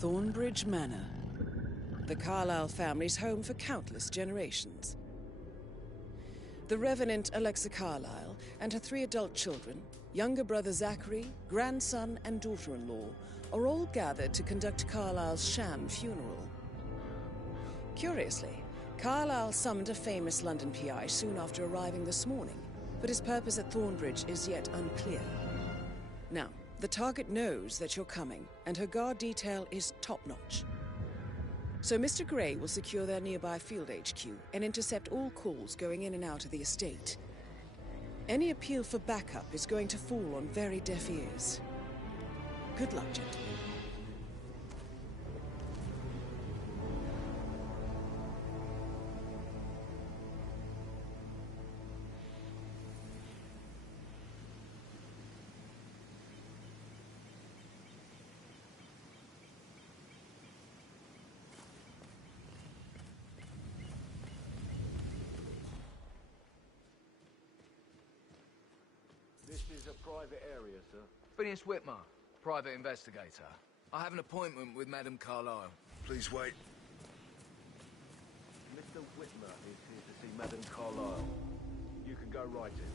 Thornbridge Manor. The Carlyle family's home for countless generations. The Revenant Alexa Carlyle and her 3 adult children, younger brother Zachary, grandson and daughter-in-law, are all gathered to conduct Carlyle's sham funeral. Curiously, Carlyle summoned a famous London PI soon after arriving this morning, but his purpose at Thornbridge is yet unclear. Now, the target knows that you're coming, and her guard detail is top-notch. So Mr. Gray will secure their nearby field HQ and intercept all calls going in and out of the estate. Any appeal for backup is going to fall on very deaf ears. Good luck, gentlemen. This is a private area, sir. Phineas Whitmer, private investigator. I have an appointment with Madame Carlyle. Please wait. Mr. Whitmer is here to see Madame Carlyle. You can go right in.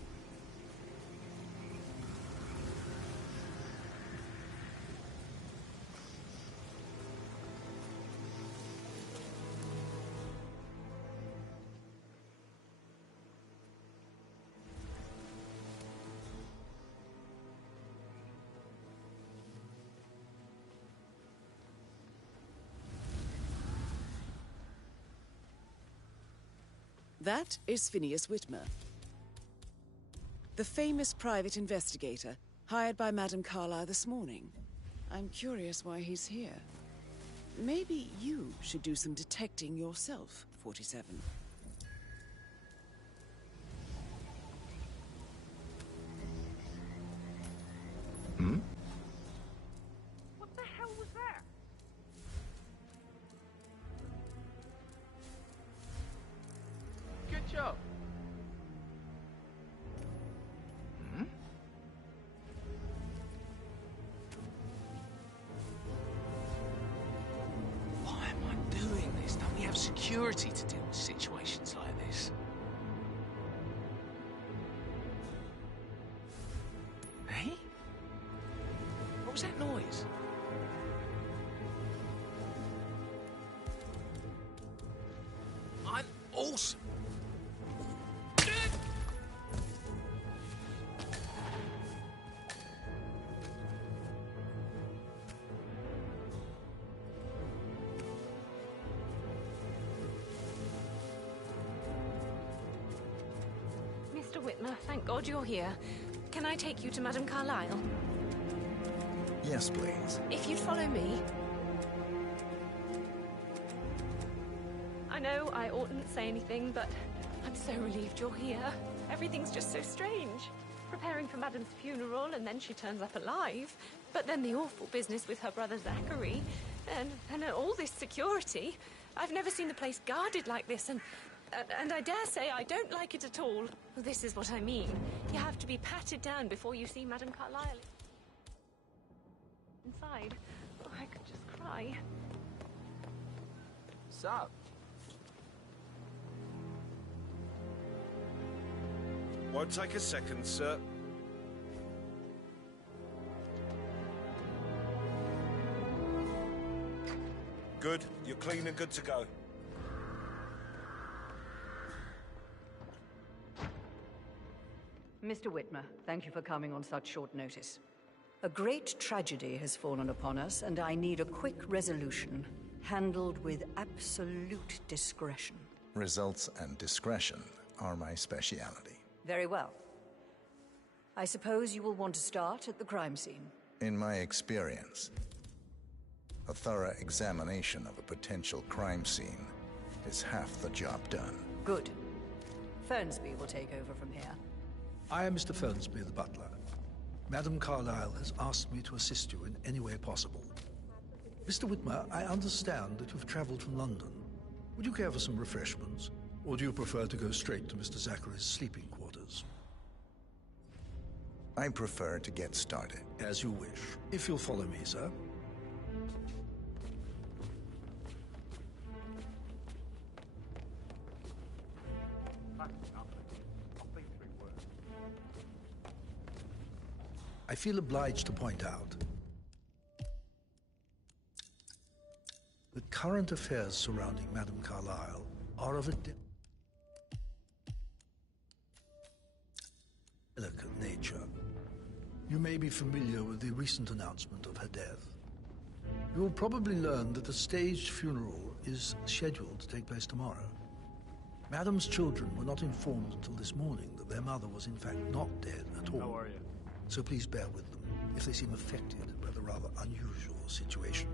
That is Phineas Whitmer, the famous private investigator hired by Madame Carlyle this morning. I'm curious why he's here. Maybe you should do some detecting yourself, 47. What the hell was that? Good job. Why am I doing this? Don't we have security to deal with situations like this? Hey? What was that noise? I'm awesome. Mr. Whitmer, thank God you're here. Can I take you to Madame Carlyle? Yes, please. If you'd follow me. I know I oughtn't say anything, but I'm so relieved you're here. Everything's just so strange. Preparing for Madame's funeral, and then she turns up alive. But then the awful business with her brother Zachary, and all this security. I've never seen the place guarded like this, and I dare say I don't like it at all. Well, this is what I mean. You have to be patted down before you see Madame Carlyle. Inside. Oh, I could just cry. Sup? Won't take a second, sir. Good. You're clean and good to go. Mr. Whitmer, thank you for coming on such short notice. A great tragedy has fallen upon us, and I need a quick resolution, handled with absolute discretion. Results and discretion are my speciality. Very well. I suppose you will want to start at the crime scene. In my experience, a thorough examination of a potential crime scene is half the job done. Good. Fernsby will take over from here. I am Mr. Fernsby, the butler. Madame Carlyle has asked me to assist you in any way possible. Mr. Whitmer, I understand that you've traveled from London. Would you care for some refreshments? Or do you prefer to go straight to Mr. Zachary's sleeping quarters? I prefer to get started. As you wish. If you'll follow me, sir. I feel obliged to point out that current affairs surrounding Madame Carlyle are of a delicate nature. You may be familiar with the recent announcement of her death. You will probably learn that a staged funeral is scheduled to take place tomorrow. Madame's children were not informed until this morning that their mother was in fact not dead at all. How are you? So please bear with them if they seem affected by the rather unusual situation.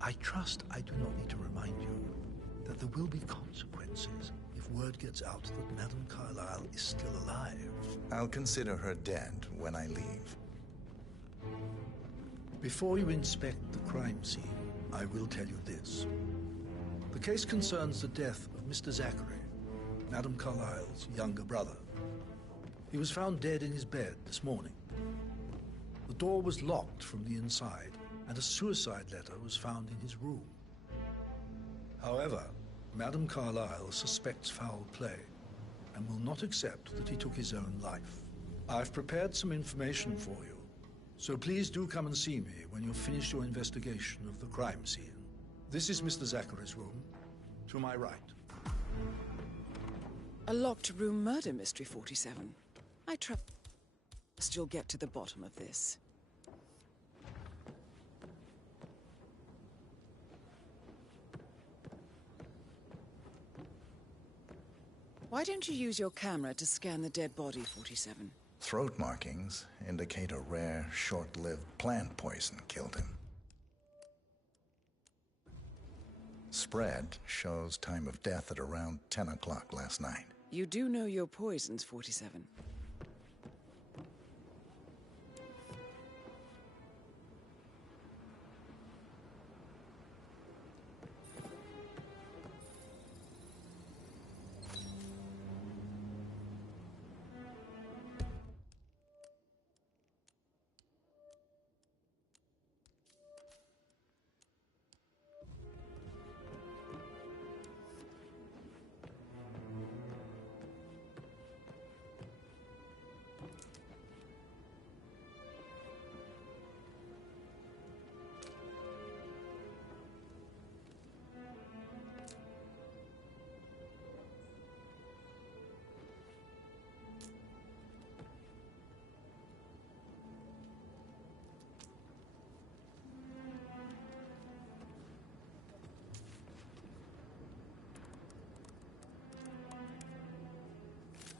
I trust I do not need to remind you that there will be consequences if word gets out that Madame Carlyle is still alive. I'll consider her dead when I leave. Before you inspect the crime scene, I will tell you this. The case concerns the death of Mr. Zachary, Madame Carlyle's younger brother. He was found dead in his bed this morning. The door was locked from the inside, and a suicide letter was found in his room. However, Madame Carlyle suspects foul play and will not accept that he took his own life. I've prepared some information for you, so please do come and see me when you've finished your investigation of the crime scene. This is Mr. Zachary's room, to my right. A locked room murder mystery, 47. I trust you'll get to the bottom of this. Why don't you use your camera to scan the dead body, 47? Throat markings indicate a rare, short-lived plant poison killed him. Spread shows time of death at around 10 o'clock last night. You do know your poisons, 47.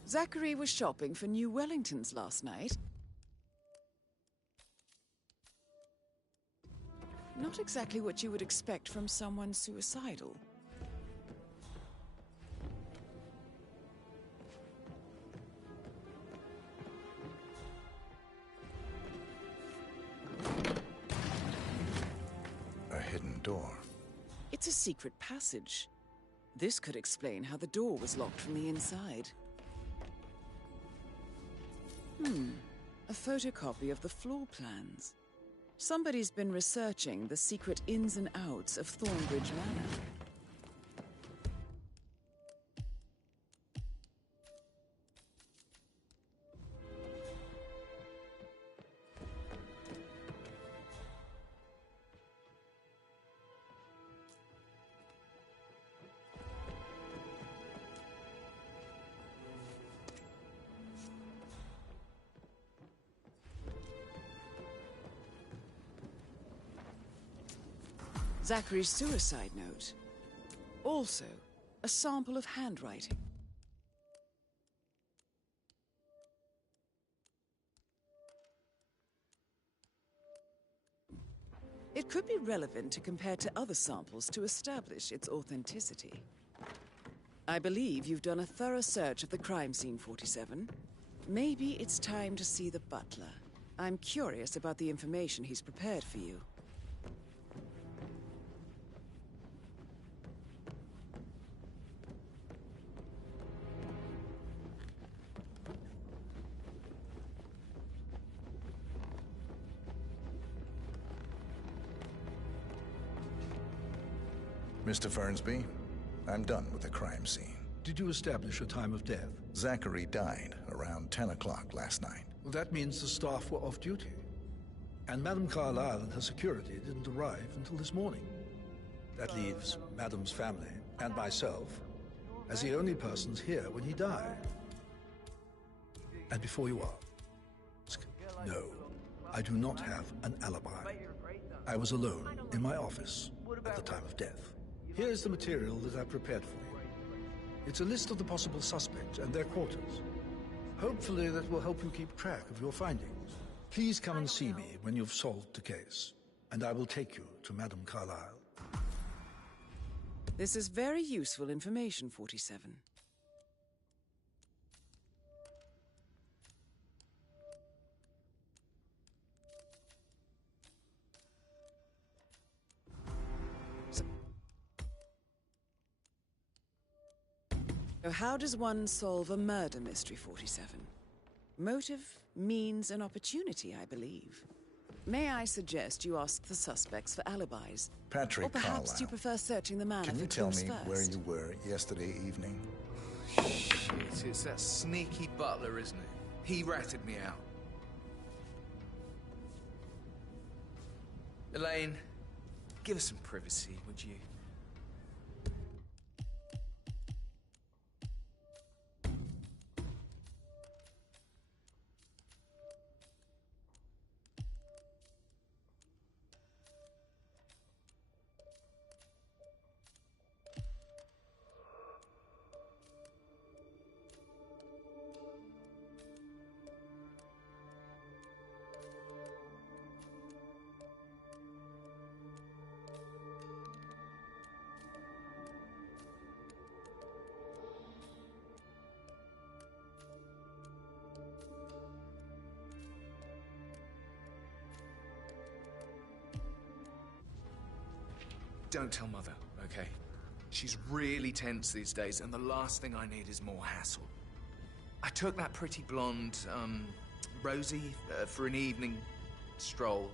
Zachary was shopping for new Wellingtons last night. Not exactly what you would expect from someone suicidal. A hidden door. It's a secret passage. This could explain how the door was locked from the inside. A photocopy of the floor plans. Somebody's been researching the secret ins and outs of Thornbridge Manor. Zachary's suicide note. Also, a sample of handwriting. It could be relevant to compare to other samples to establish its authenticity. I believe you've done a thorough search of the crime scene, 47. Maybe it's time to see the butler. I'm curious about the information he's prepared for you. Mr. Fernsby, I'm done with the crime scene. Did you establish a time of death? Zachary died around 10 o'clock last night. Well, that means the staff were off duty. And Madame Carlyle and her security didn't arrive until this morning. That leaves Madame's family and myself as the only persons here when he died. And before you ask, no, I do not have an alibi. I was alone in my office at the time of death. Here's the material that I prepared for you. It's a list of the possible suspects and their quarters. Hopefully that will help you keep track of your findings. Please come and see me when you've solved the case, and I will take you to Madame Carlyle. This is very useful information, 47. So how does one solve a murder mystery, 47? Motive, means, and opportunity, I believe. May I suggest you ask the suspects for alibis? Patrick Or perhaps Carlyle. you prefer searching the manor Can you for tell clues me first? where you were yesterday evening? Shit, it's that sneaky butler, isn't it? He ratted me out. Elaine, give us some privacy, would you? Don't tell Mother, okay? She's really tense these days, and the last thing I need is more hassle. I took that pretty blonde, Rosie, for an evening stroll.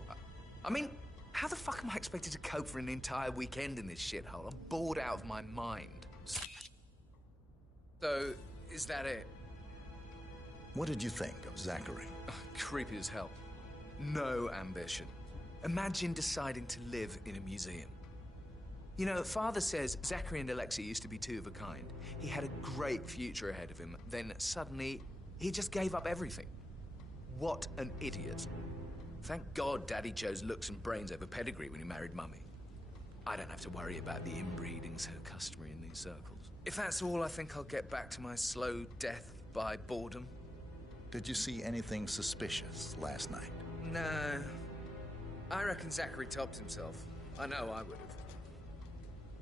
I mean, how the fuck am I expected to cope for an entire weekend in this shithole? I'm bored out of my mind. So, is that it? What did you think of Zachary? Creepy as hell. No ambition. Imagine deciding to live in a museum. You know, Father says Zachary and Alexia used to be two of a kind. He had a great future ahead of him, then suddenly, he just gave up everything. What an idiot. Thank God Daddy chose looks and brains over pedigree when he married Mummy. I don't have to worry about the inbreeding so customary in these circles. If that's all, I think I'll get back to my slow death by boredom. Did you see anything suspicious last night? No. I reckon Zachary topped himself. I know I would have.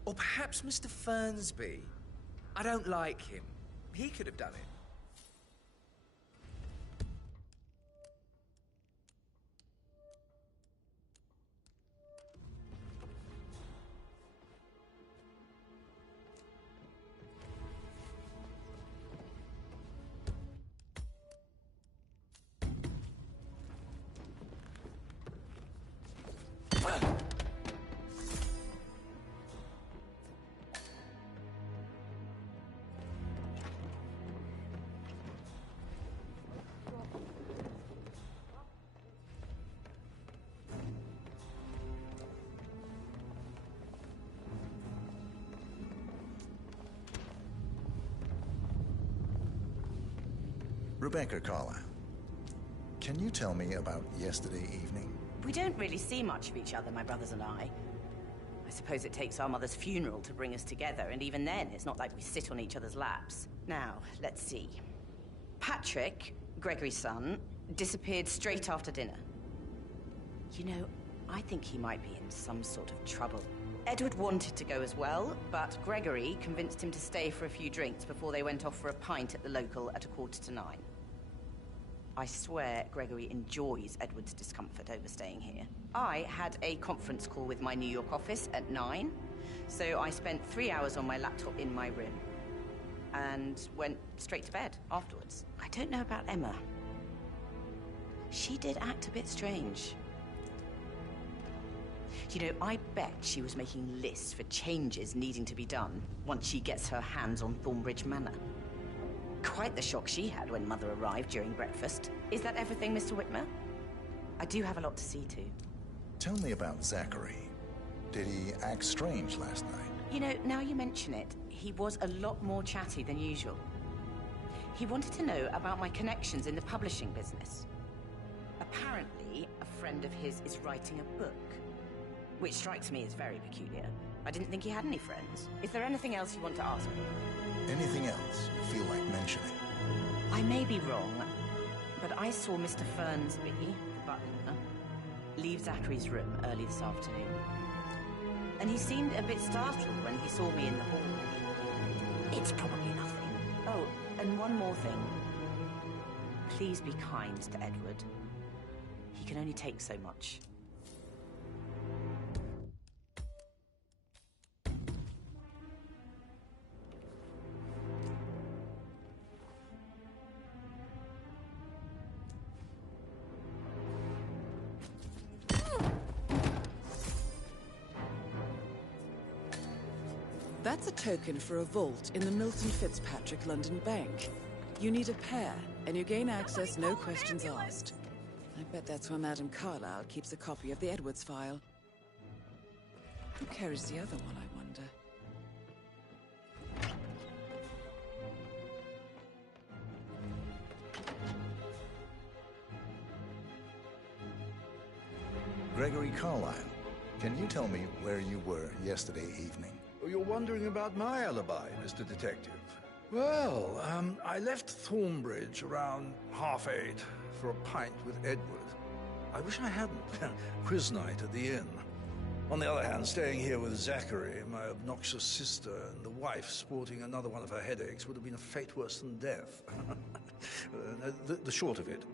Or perhaps Mr. Fernsby. I don't like him. He could have done it. Rebecca Carlyle, can you tell me about yesterday evening? We don't really see much of each other, my brothers and I. I suppose it takes our mother's funeral to bring us together, and even then, it's not like we sit on each other's laps. Now, let's see. Patrick, Gregory's son, disappeared straight after dinner. You know, I think he might be in some sort of trouble. Edward wanted to go as well, but Gregory convinced him to stay for a few drinks before they went off for a pint at the local at 9:45. I swear Gregory enjoys Edward's discomfort over staying here. I had a conference call with my New York office at 9, so I spent 3 hours on my laptop in my room and went straight to bed afterwards. I don't know about Emma. She did act a bit strange. You know, I bet she was making lists for changes needing to be done once she gets her hands on Thornbridge Manor. quite the shock she had when Mother arrived during breakfast. Is that everything, Mr. Whitmer? I do have a lot to see to. Tell me about Zachary. Did he act strange last night? You know, now you mention it, he was a lot more chatty than usual. He wanted to know about my connections in the publishing business. Apparently, a friend of his is writing a book, which strikes me as very peculiar. I didn't think he had any friends. Is there anything else you want to ask me? Anything else you feel like mentioning? I may be wrong, but I saw Mr. Fernsby, the butler, leave Zachary's room early this afternoon. And he seemed a bit startled when he saw me in the hallway. It's probably nothing. Oh, and one more thing. Please be kind to Edward. He can only take so much. That's a token for a vault in the Milton Fitzpatrick London Bank. You need a pair, and you gain access no questions asked. I bet that's where Madame Carlyle keeps a copy of the Edwards file. Who carries the other one, I wonder? Gregory Carlyle, can you tell me where you were yesterday evening? Oh, you're wondering about my alibi, Mr. Detective. Well, I left Thornbridge around 8:30 for a pint with Edward. I wish I hadn't. Quiz night at the inn. On the other hand, staying here with Zachary, my obnoxious sister, and the wife sporting another one of her headaches would have been a fate worse than death. The short of it,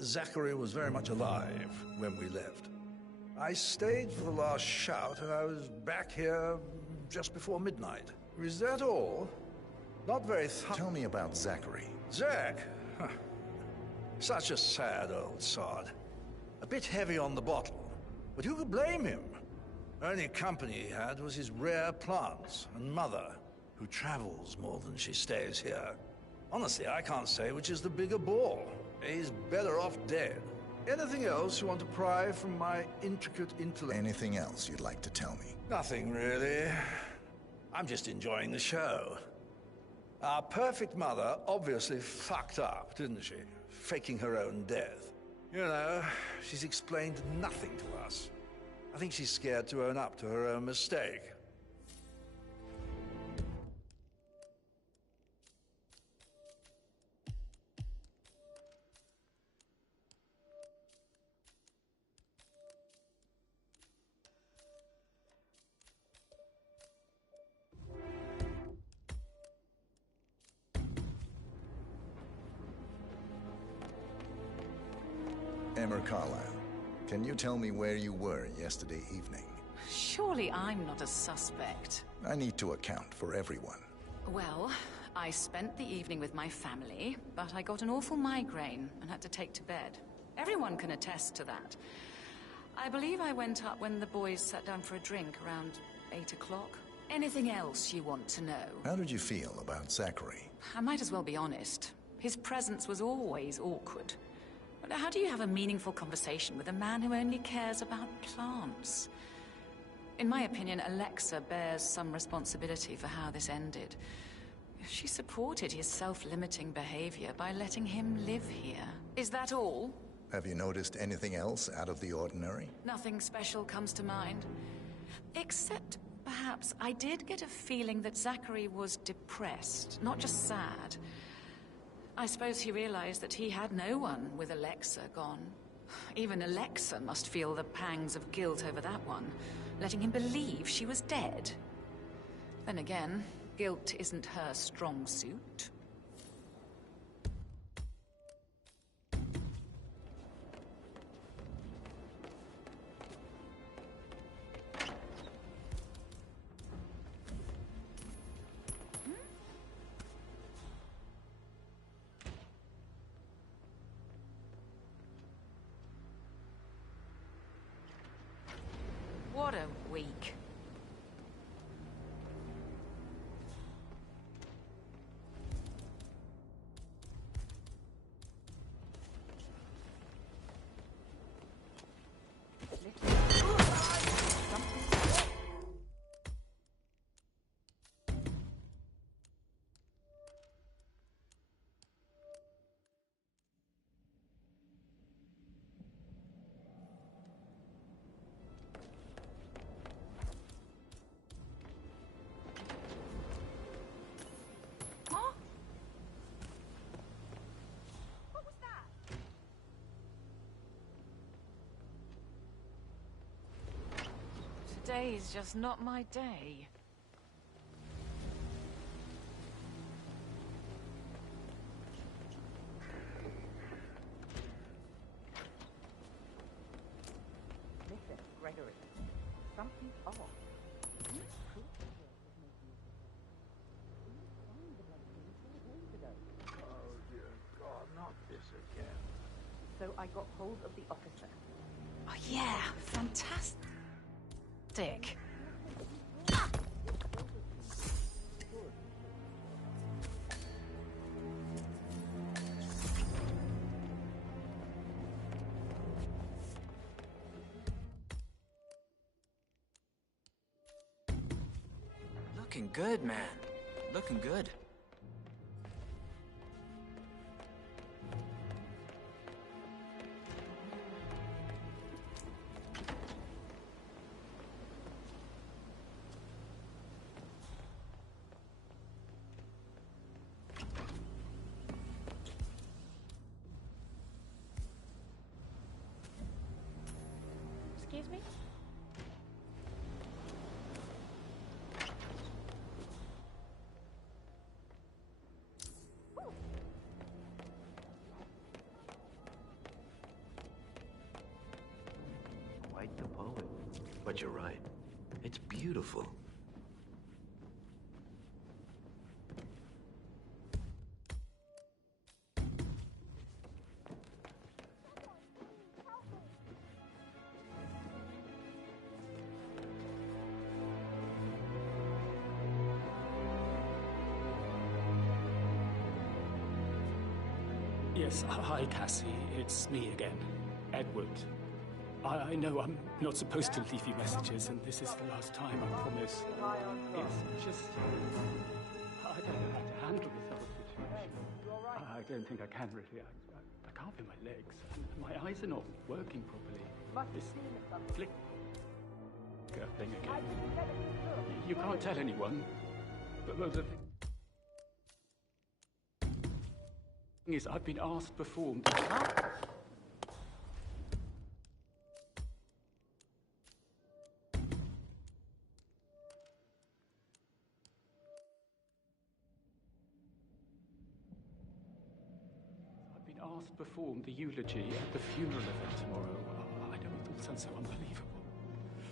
Zachary was very much alive when we left. I stayed for the last shout, and I was back here just before midnight. Is that all? Not very Tell me about Zachary. Zach? Huh. Such a sad old sod. A bit heavy on the bottle, but who could blame him? Only company he had was his rare plants and Mother, who travels more than she stays here. Honestly, I can't say which is the bigger bore. He's better off dead. Anything else you want to pry from my intricate intellect? Anything else you'd like to tell me? Nothing, really. I'm just enjoying the show. Our perfect mother obviously fucked up, didn't she? Faking her own death. You know, she's explained nothing to us. I think she's scared to own up to her own mistake. Emma Carlyle, can you tell me where you were yesterday evening? Surely I'm not a suspect. I need to account for everyone. Well, I spent the evening with my family, but I got an awful migraine and had to take to bed. Everyone can attest to that. I believe I went up when the boys sat down for a drink around 8 o'clock. Anything else you want to know? How did you feel about Zachary? I might as well be honest. His presence was always awkward. But how do you have a meaningful conversation with a man who only cares about plants? In my opinion, Alexa bears some responsibility for how this ended. She supported his self-limiting behavior by letting him live here. Is that all? Have you noticed anything else out of the ordinary? Nothing special comes to mind. Except, perhaps, I did get a feeling that Zachary was depressed, not just sad. I suppose he realized that he had no one with Alexa gone. Even Alexa must feel the pangs of guilt over that one, letting him believe she was dead. Then again, guilt isn't her strong suit. What a week. Today's just not my day. Listen, Gregory. Something's off. Oh, dear God, not this again. So I got hold of the officer. Oh yeah, fantastic. Looking good, man. Looking good. Excuse me? Quite the poet. But you're right. It's beautiful. Yes, hi, Cassie. It's me again, Edward. I know I'm not supposed to leave you messages, and this is the last time, I promise. It's just... I don't know how to handle this other situation. I don't think I can, really. I can't feel my legs, and my eyes are not working properly. This flicker thing again. You can't tell anyone, but the thing is, I've been asked to perform... perform the eulogy at the funeral event tomorrow. I know it all sounds so unbelievable.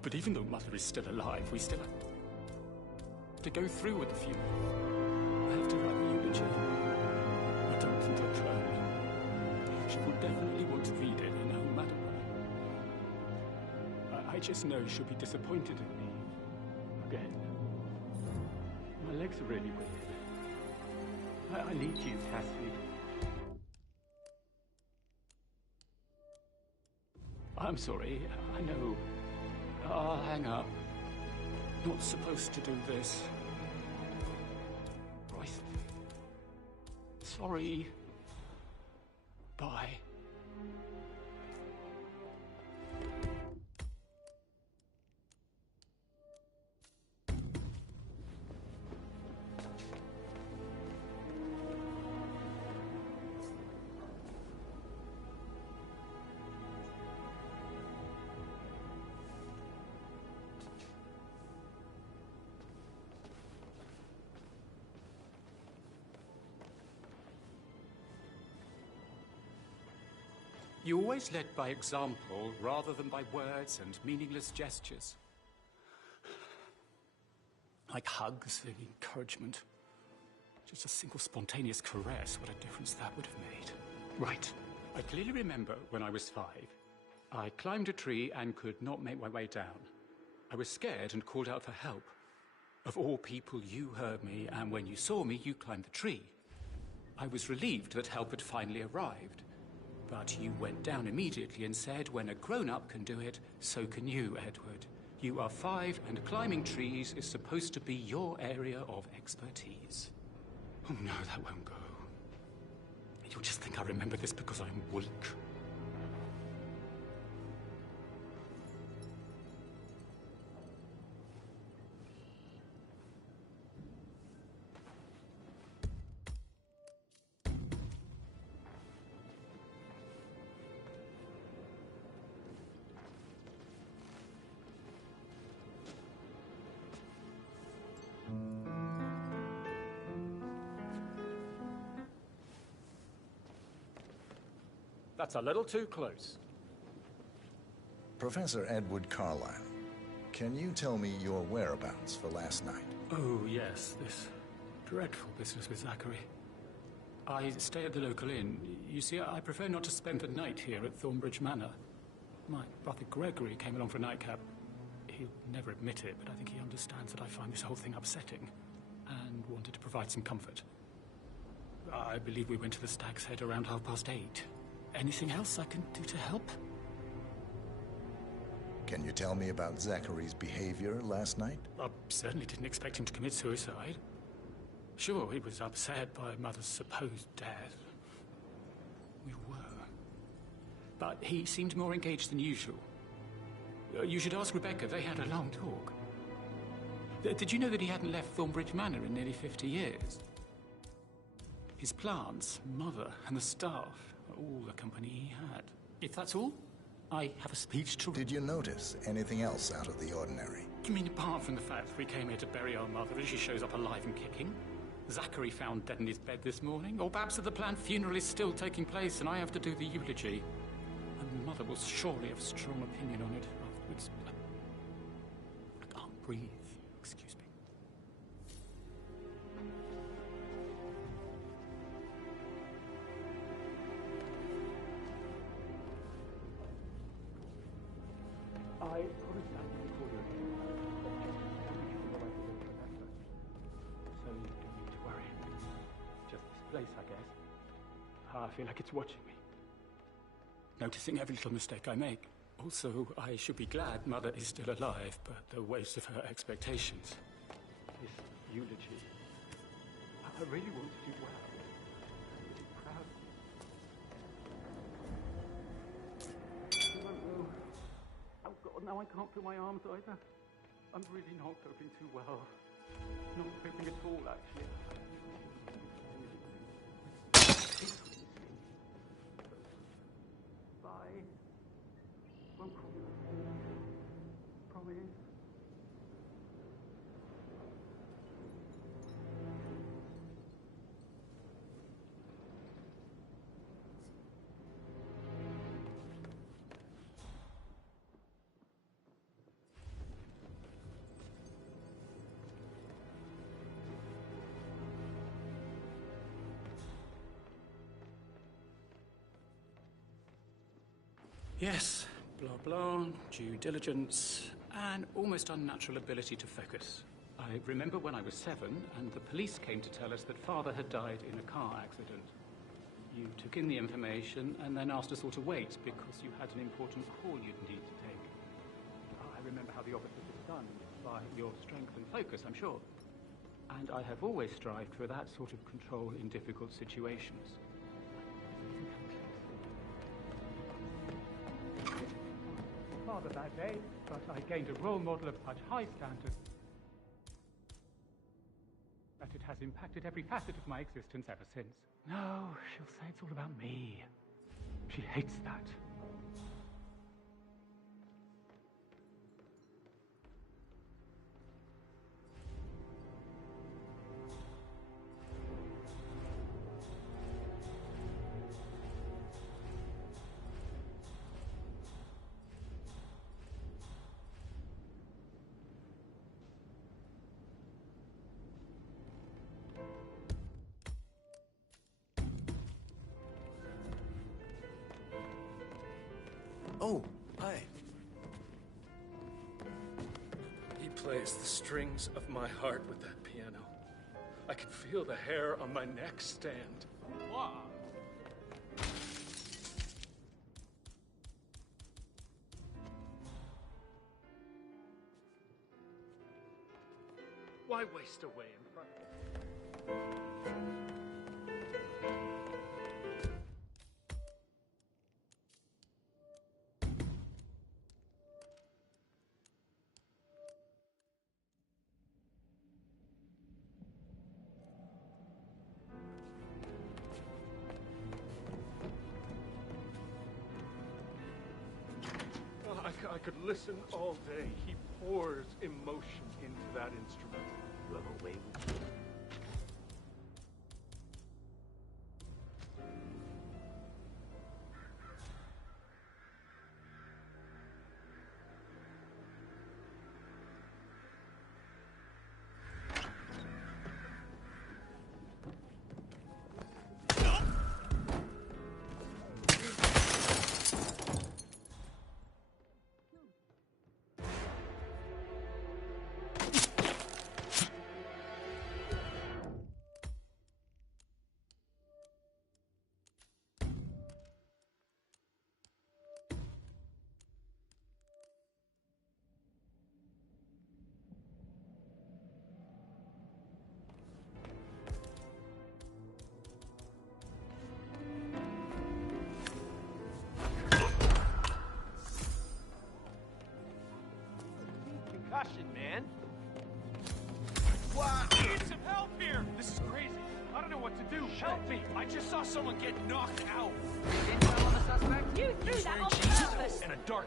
But even though Mother is still alive, we still have to go through with the funeral. I have to write the eulogy. I don't think I can. She will definitely want to read it in her Madam. I just know she'll be disappointed in me. Again. My legs are really weird. I need you, Cassie. I'm sorry, I know. I'll hang up. Not supposed to do this. Christ. Sorry. Bye. You always led by example rather than by words and meaningless gestures. Like hugs and encouragement. Just a single spontaneous caress, what a difference that would have made. Right. I clearly remember when I was 5. I climbed a tree and could not make my way down. I was scared and called out for help. Of all people, you heard me, and when you saw me, you climbed the tree. I was relieved that help had finally arrived. But you went down immediately and said, when a grown-up can do it, so can you, Edward. You are 5, and climbing trees is supposed to be your area of expertise. Oh no, that won't go. You'll just think I remember this because I'm weak. That's a little too close. Professor Edward Carlyle, can you tell me your whereabouts for last night? Oh, yes, this dreadful business with Zachary. I stay at the local inn. You see, I prefer not to spend the night here at Thornbridge Manor. My brother Gregory came along for a nightcap. He'll never admit it, but I think he understands that I find this whole thing upsetting and wanted to provide some comfort. I believe we went to the Stag's Head around 8:30. Anything else I can do to help? Can you tell me about Zachary's behavior last night? I certainly didn't expect him to commit suicide. Sure, he was upset by Mother's supposed death. We were. But he seemed more engaged than usual. You should ask Rebecca. They had a long talk. Did you know that he hadn't left Thornbridge Manor in nearly 50 years? His plants, Mother, and the staff are all the company he had. If that's all, I have a speech to... Did you notice anything else out of the ordinary? You mean apart from the fact that we came here to bury our mother and she shows up alive and kicking? Zachary found dead in his bed this morning? Or perhaps that the planned funeral is still taking place and I have to do the eulogy? And Mother will surely have a strong opinion on it afterwards. I can't breathe. Excuse me. I promise I'm going to call you again. So you don't need to worry. Just this place, I guess. I feel like it's watching me. Noticing every little mistake I make. Also, I should be glad Mother is still alive, but the weight of her expectations. This eulogy. I really want to do well. I'm really proud. Oh God, now I can't feel my arms either. I'm really not coping too well. Not coping at all, actually. Bye. Won't call you. Promise. Yes, blah blah, due diligence, and almost unnatural ability to focus. I remember when I was 7, and the police came to tell us that Father had died in a car accident. You took in the information and then asked us all to wait because you had an important call you'd need to take. I remember how the opposite was done, by your strength and focus, I'm sure. And I have always strived for that sort of control in difficult situations. Father that day, but I gained a role model of such high standards that it has impacted every facet of my existence ever since. No, she'll say it's all about me. She hates that. Oh, hi. He plays the strings of my heart with that piano. I can feel the hair on my neck stand. Wow. Why waste away in front of me? I could listen all day. He pours emotion into that instrument. You have a way with you. what to do. Help me! I just saw someone get knocked out. Intel on the suspect? You threw that on purpose! In a dark.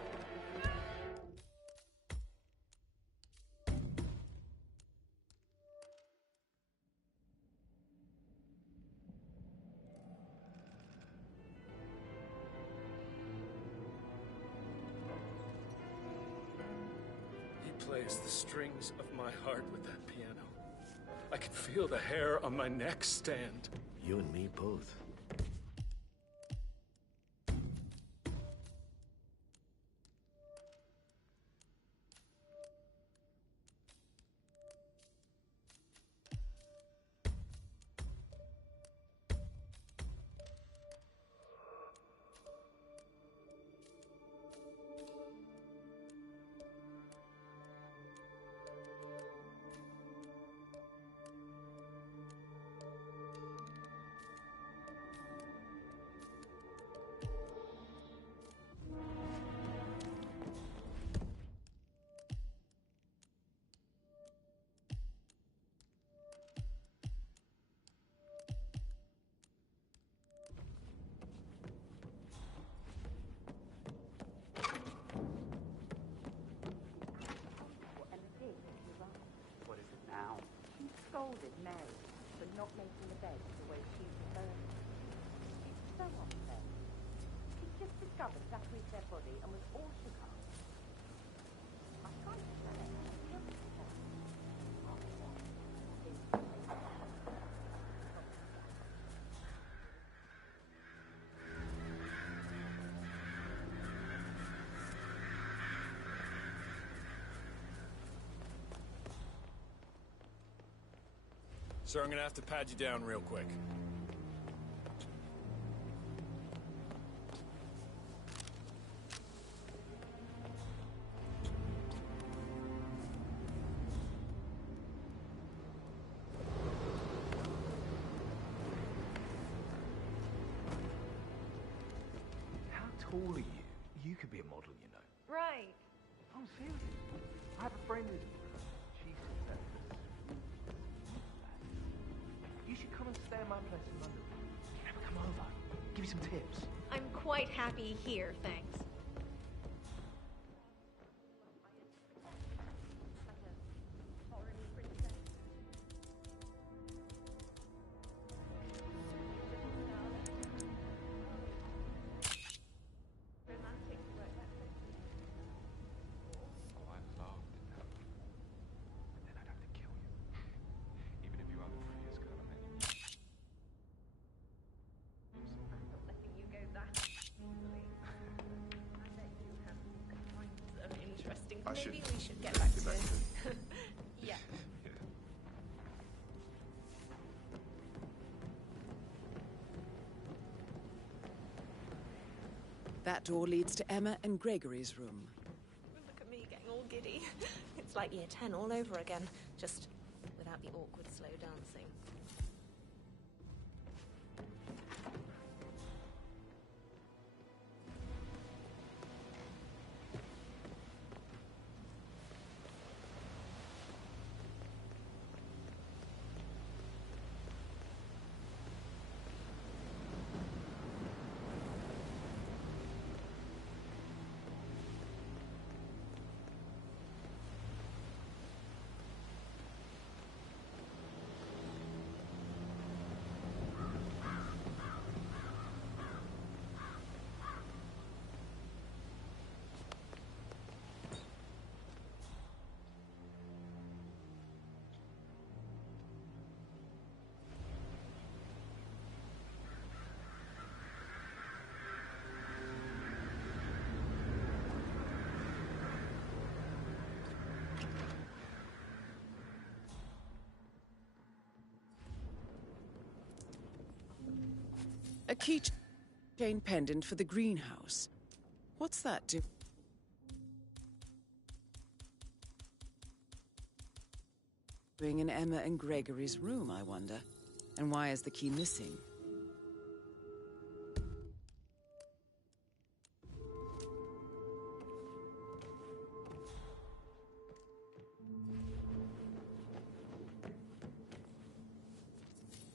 He plays the strings of my heart with that piano. I can feel the hair on my neck stand. You and me both. Scolded Mary for not making the bed the way she preferred it. It's so unfair. She just discovered Zachary's dead body and was all shook up. I tried to tell her. Sir, I'm gonna have to pad you down real quick. How tall are you? You could be a model, you know. Right. I'm serious. I have a friend who's... She said you should come and stay at my place in London. You never come over. Give you some tips. I'm quite happy here, thanks. Maybe we should get back to it. Yeah. That door leads to Emma and Gregory's room. Look at me getting all giddy. It's like year 10 all over again, just without the awkward slow dancing. A keychain pendant for the greenhouse. What's that doing in Emma and Gregory's room, I wonder? And why is the key missing?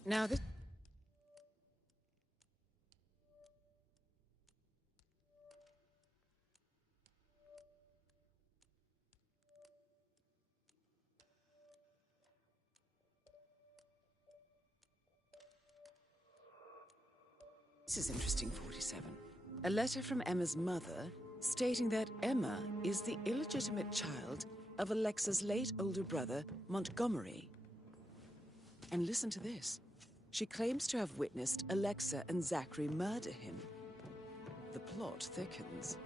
Now this This is interesting, 47. A letter from Emma's mother stating that Emma is the illegitimate child of Alexa's late older brother, Montgomery. And listen to this. She claims to have witnessed Alexa and Zachary murder him. The plot thickens.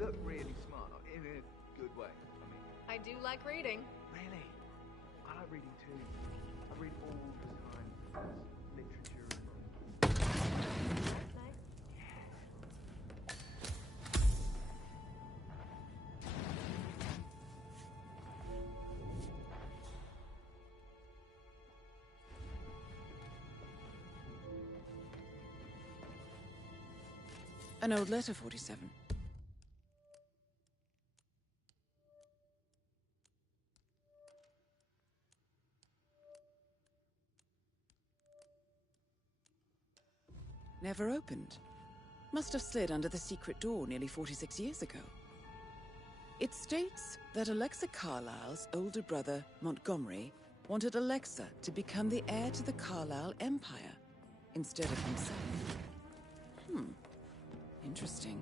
Look really smart, in a good way. I mean, I do like reading. really, I like reading too. I read all the time. Literature. That's nice. An old letter, 47. Never opened. Must have slid under the secret door nearly 46 years ago. It states that Alexa Carlisle's older brother, Montgomery, wanted Alexa to become the heir to the Carlisle Empire instead of himself. Interesting.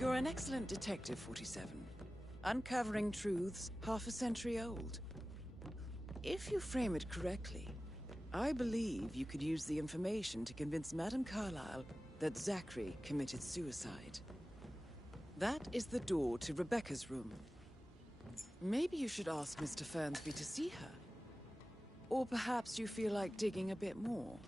You're an excellent detective, 47. Uncovering truths half a century old. If you frame it correctly, I believe you could use the information to convince Madame Carlisle that Zachary committed suicide. That is the door to Rebecca's room. Maybe you should ask Mr. Fernsby to see her. Or perhaps you feel like digging a bit more.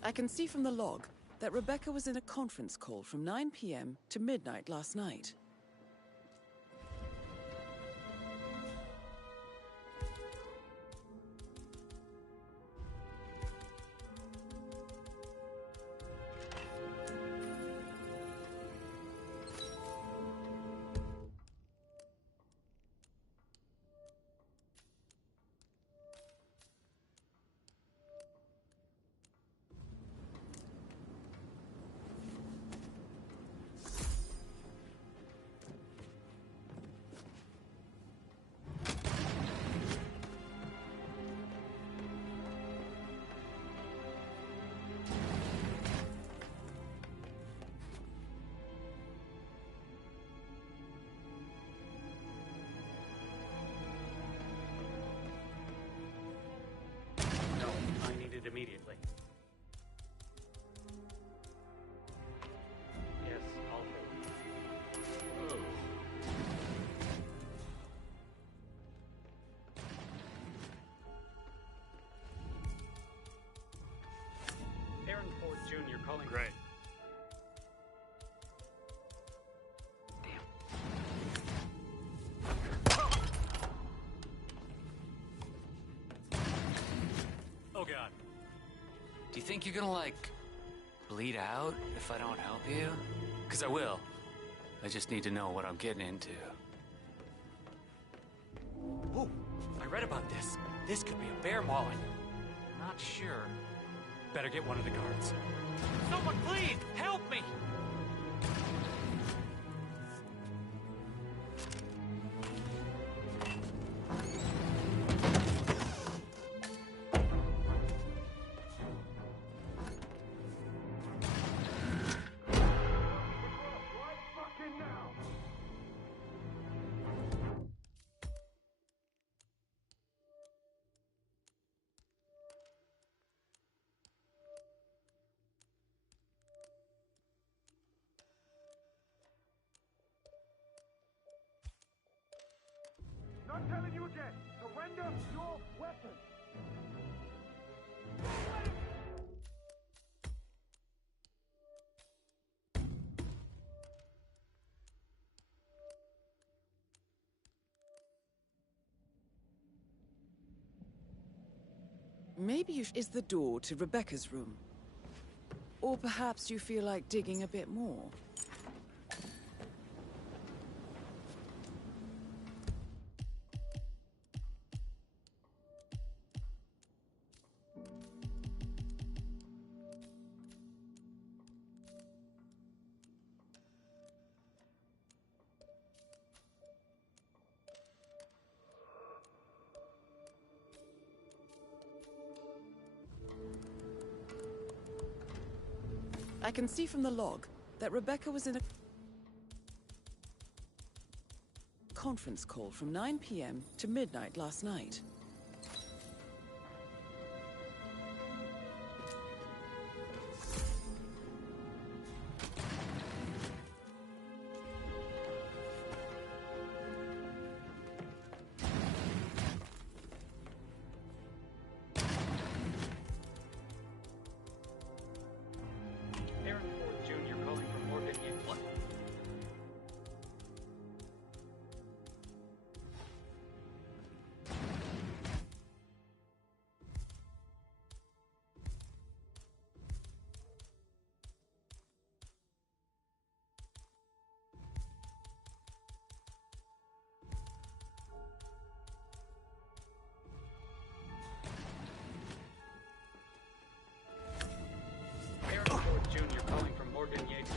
I can see from the log that Rebecca was in a conference call from 9 p.m. to midnight last night. Immediately. Yes, I'll hold. Oh. Aaron Ford Jr. calling. Great. Oh God. Do you think you're gonna, like, bleed out if I don't help you? 'Cause I will. I just need to know what I'm getting into. Whoa, I read about this. This could be a bear mauling. Not sure. Better get one of the guards. Someone please, help me! I'm telling you again, surrender your weapon! Maybe is the door to Rebecca's room. Or perhaps you feel like digging a bit more. I can see from the log that Rebecca was in a conference call from 9 p.m. to midnight last night. Jr. calling from Morgan Yates.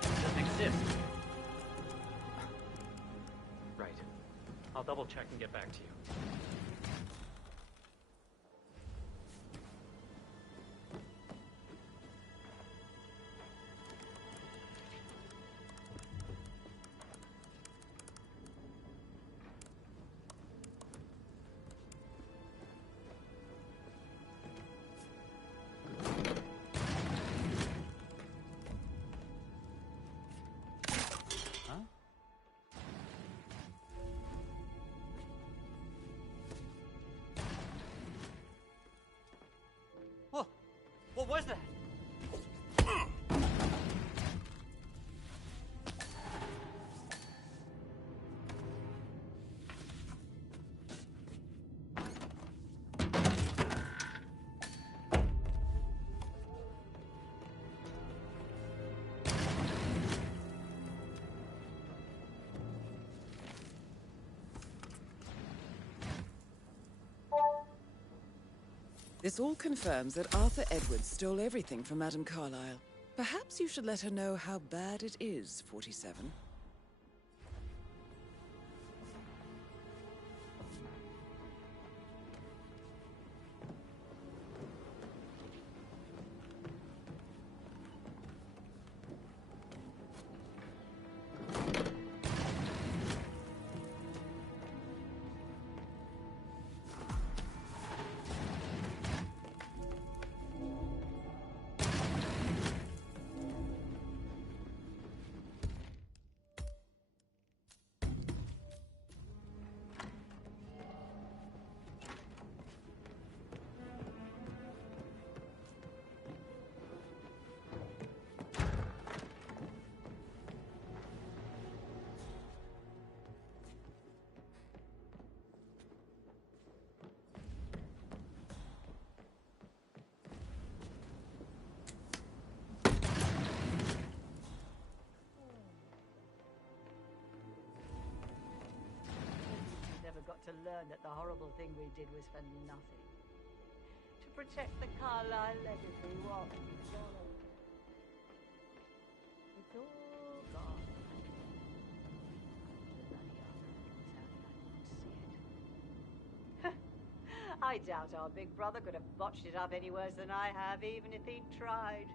Doesn't exist. Right. I'll double check and get back to you. What was that? This all confirms that Arthur Edwards stole everything from Madame Carlyle. Perhaps you should let her know how bad it is, 47. Got to learn that the horrible thing we did was for nothing. To protect the Carlyle legacy, what? It's all gone. I doubt our big brother could have botched it up any worse than I have, even if he'd tried.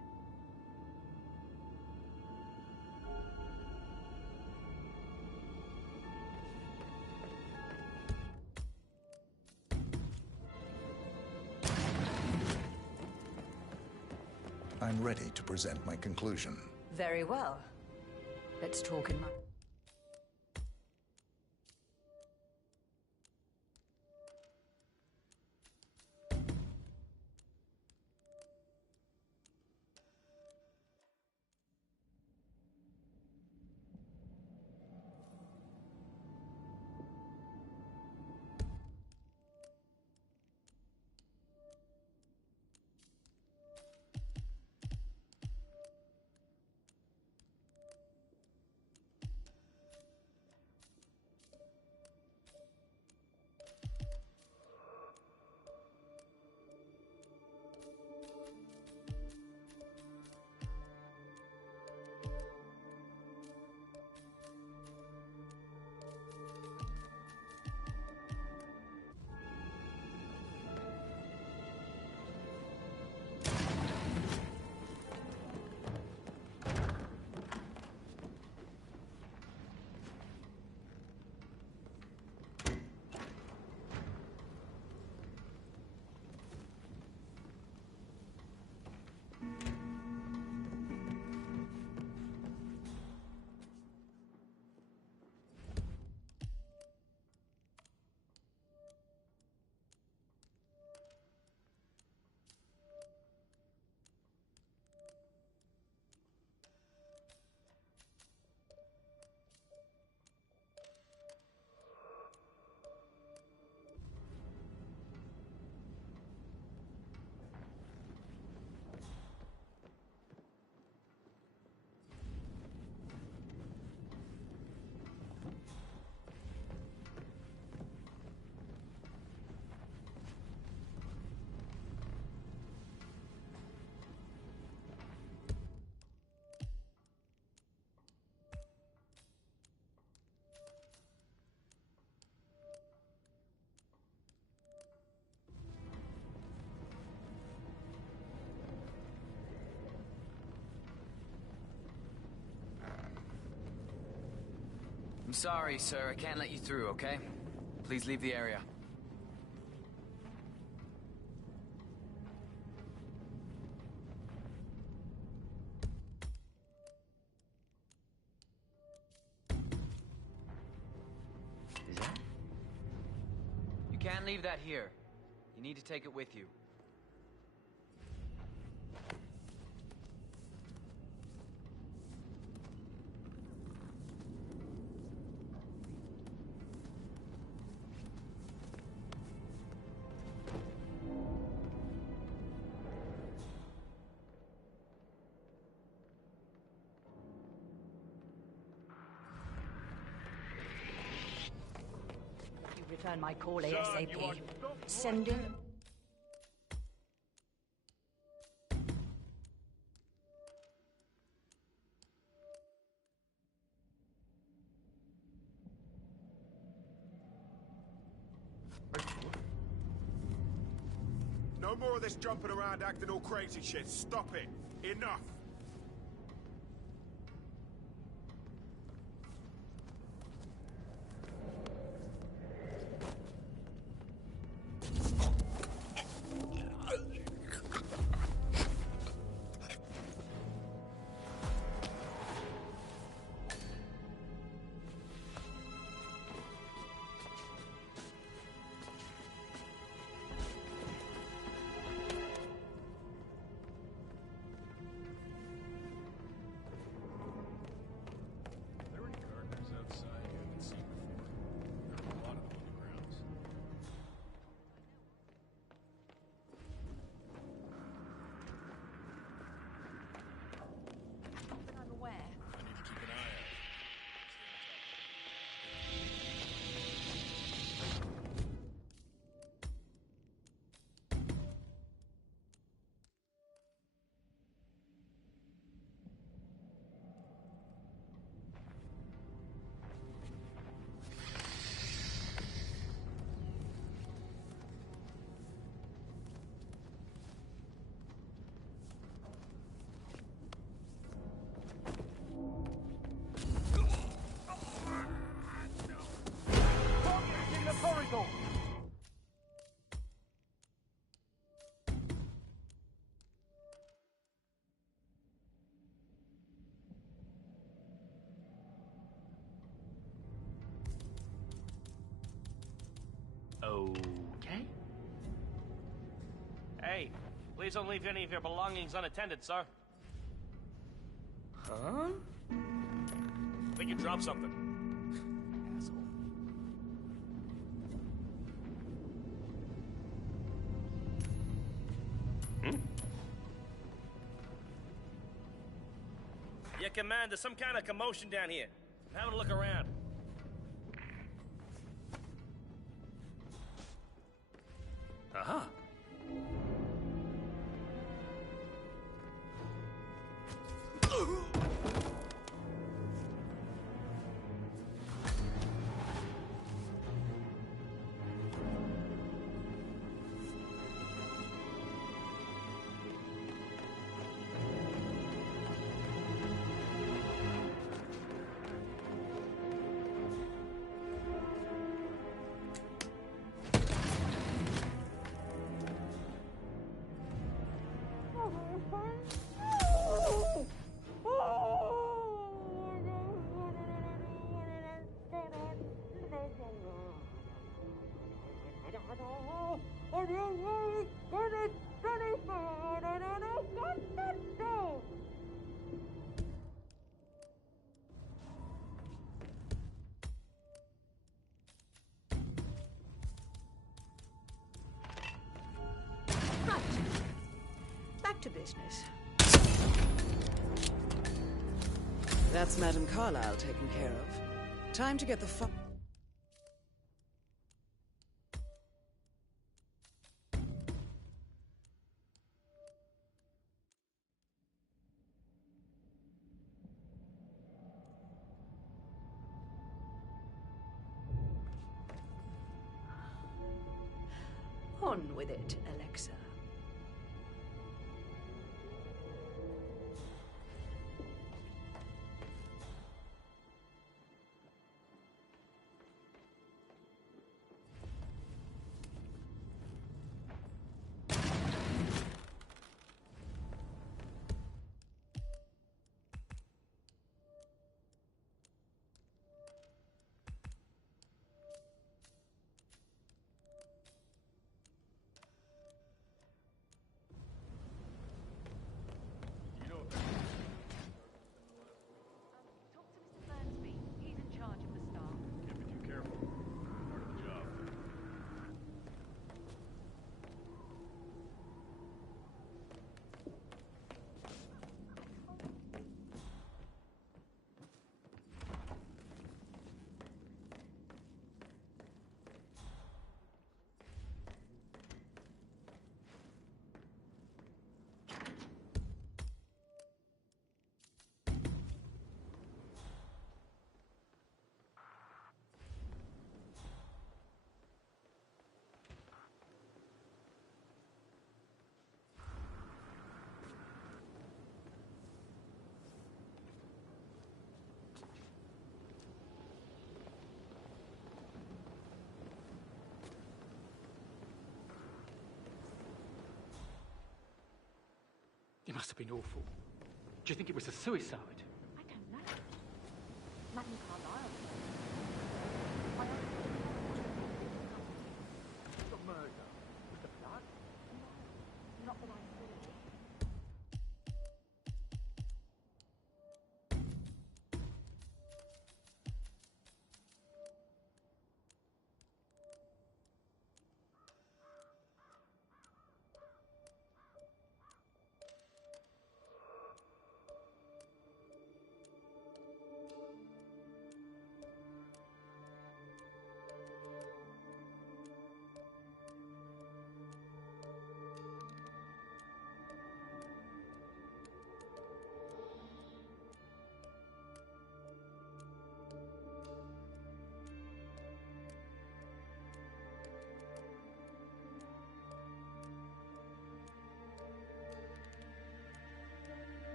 I'm ready to present my conclusion. Very well. Let's talk in my... I'm sorry, sir. I can't let you through, okay? Please leave the area. Is that? You can't leave that here. You need to take it with you. Return my call ASAP. Sending... No more of this jumping around acting all crazy shit. Stop it. Enough. Okay. Hey, please don't leave any of your belongings unattended, sir. Huh? I think you dropped something. Asshole. Yeah, Command, there's some kind of commotion down here. I'm having a look around. Aha. Back to business. That's Madame Carlyle taken care of. Time to get the On with it, Alexa. It must have been awful. Do you think it was a suicide? I don't know. Madame Carlyle. The murder. With the blood? No, not that I see.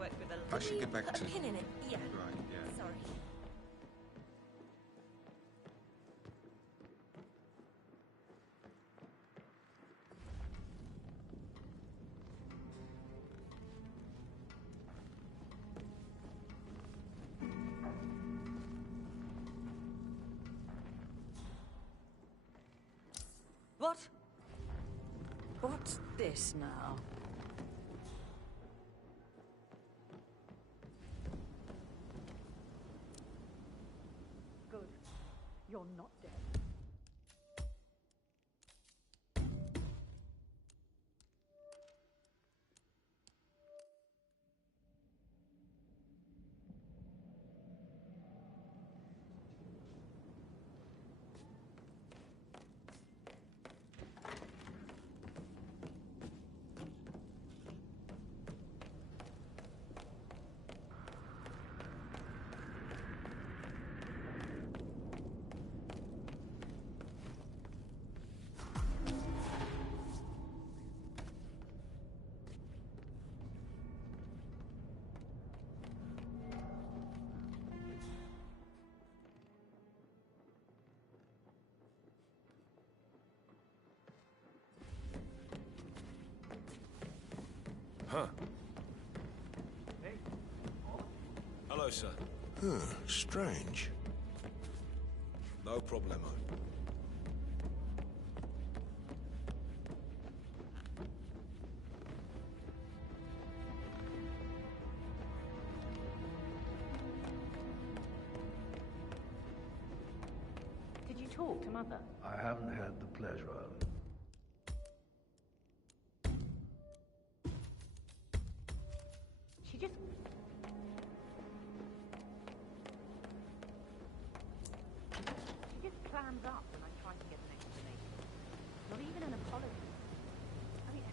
worked with a... I should get back to... A pin in it, yeah. Right, yeah. Sorry. What? What's this now? Good. You're not dead. Huh. Hello, sir. Huh, strange. No problemo. Did you talk to Mother? I haven't had the pleasure. She just... She just clams up when I try to get an explanation. Not even an apology. I mean...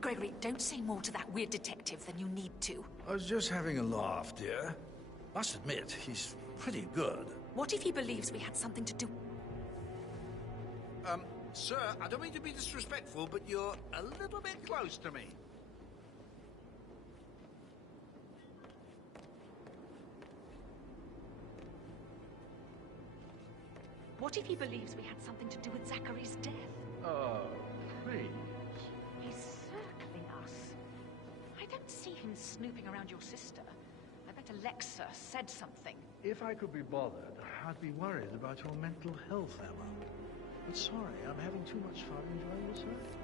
Gregory, don't say more to that weird detective than you need to. I was just having a laugh, dear. Must admit, he's pretty good. What if he believes we had something to do... Sir, I don't mean to be disrespectful, but you're a little bit close to me. What if he believes we had something to do with Zachary's death? Oh, please. He's circling us. I don't see him snooping around your sister. I bet Alexa said something. If I could be bothered, I'd be worried about your mental health, Emma. But sorry, I'm having too much fun enjoying the circus.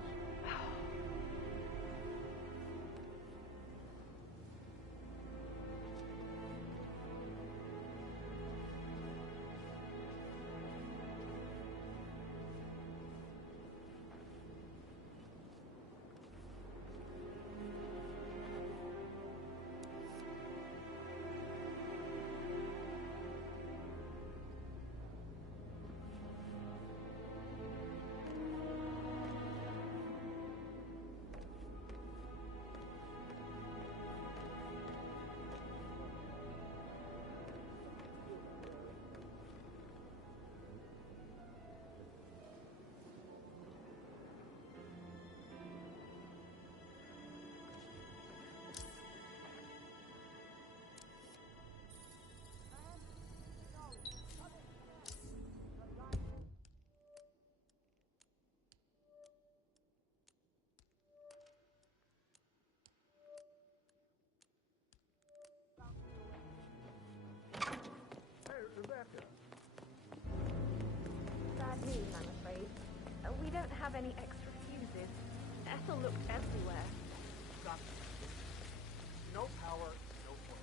We don't have any extra fuses. Ethel looked everywhere. No power, no point.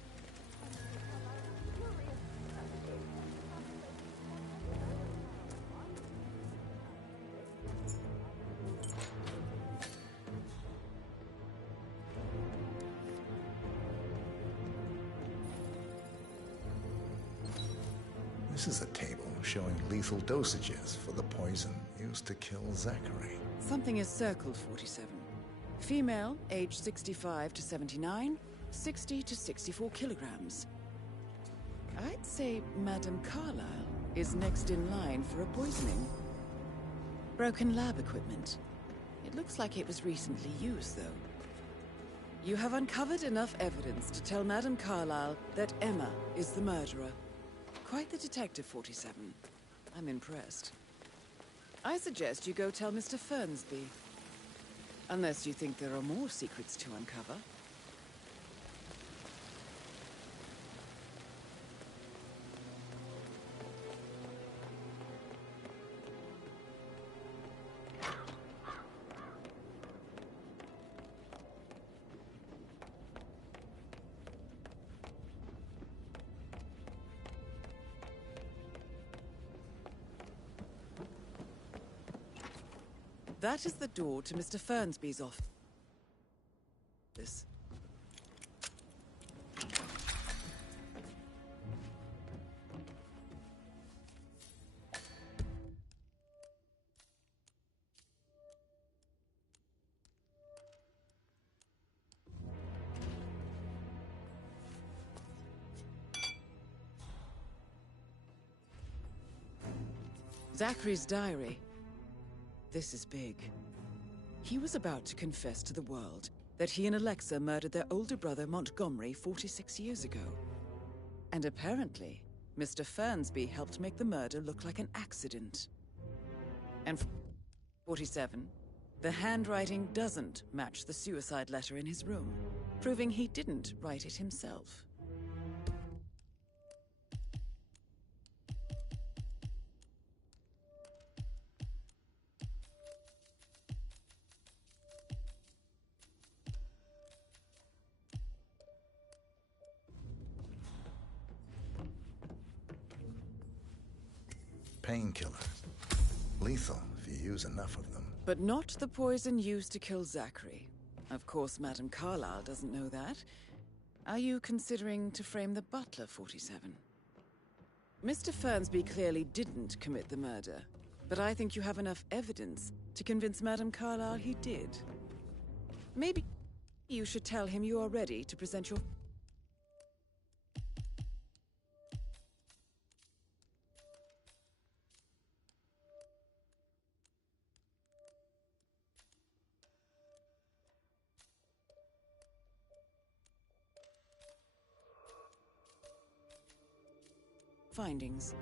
This is a table showing lethal dosages for the poison used to kill Zachary. Something is circled, 47. Female, age 65 to 79, 60 to 64 kilograms. I'd say Madame Carlyle is next in line for a poisoning. Broken lab equipment. It looks like it was recently used, though. You have uncovered enough evidence to tell Madame Carlyle that Emma is the murderer. Quite the detective, 47. I'm impressed. I suggest you go tell Mr. Fernsby. Unless you think there are more secrets to uncover. That is the door to Mr. Fernsby's office. Zachary's diary. This is big. He was about to confess to the world that he and Alexa murdered their older brother Montgomery 46 years ago. And apparently, Mr. Fernsby helped make the murder look like an accident. And 47, the handwriting doesn't match the suicide letter in his room, proving he didn't write it himself. Painkillers. Lethal if you use enough of them. But not the poison used to kill Zachary. Of course, Madame Carlyle doesn't know that. Are you considering to frame the butler, 47? Mr. Fernsby clearly didn't commit the murder, but I think you have enough evidence to convince Madame Carlyle he did. Maybe you should tell him you are ready to present your... findings.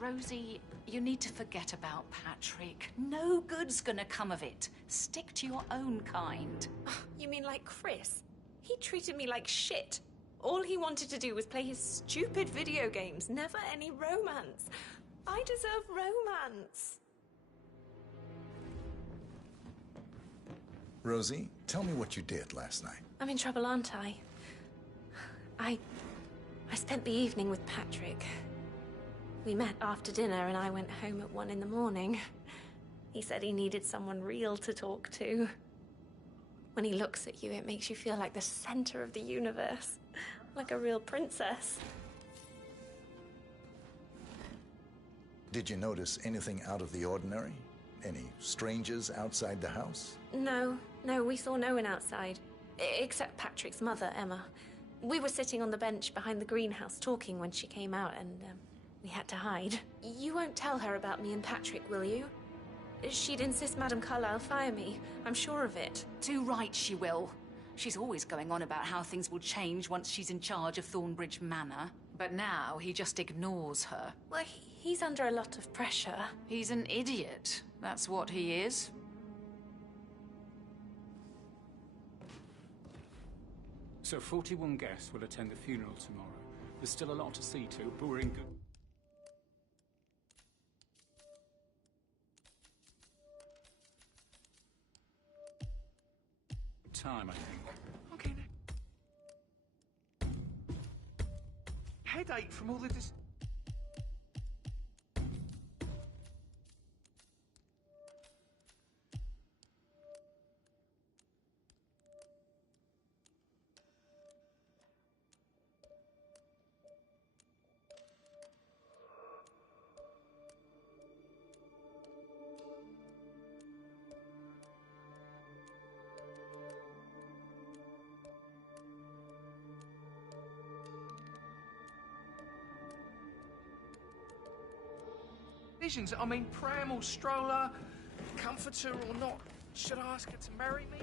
Rosie, you need to forget about Patrick. No good's gonna come of it. Stick to your own kind. You mean like Chris? He treated me like shit. All he wanted to do was play his stupid video games, never any romance. I deserve romance. Rosie, tell me what you did last night. I'm in trouble, aren't I? I spent the evening with Patrick. We met after dinner and I went home at 1 in the morning. He said he needed someone real to talk to. When he looks at you, it makes you feel like the center of the universe. Like a real princess. Did you notice anything out of the ordinary? Any strangers outside the house? No, we saw no one outside. Except Patrick's mother, Emma. We were sitting on the bench behind the greenhouse talking when she came out and, we had to hide. You won't tell her about me and Patrick, will you? She'd insist Madame Carlyle fire me. I'm sure of it. Too right she will. She's always going on about how things will change once she's in charge of Thornbridge Manor. But now he just ignores her. Well, he's under a lot of pressure. He's an idiot. That's what he is. So 41 guests will attend the funeral tomorrow. There's still a lot to see to, but we're in good... time, I think. Okay, now. Headache from all of this. Visions, I mean, pram or stroller, comforter or not. Should I ask her to marry me?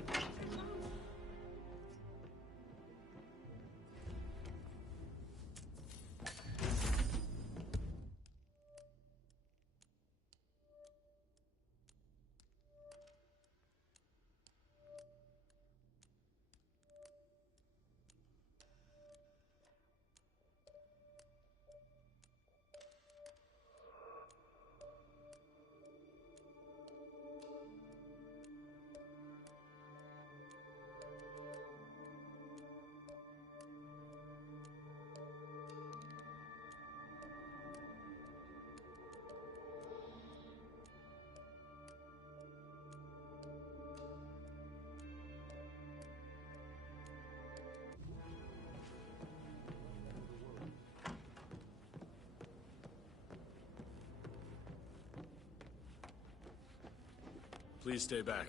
Please stay back.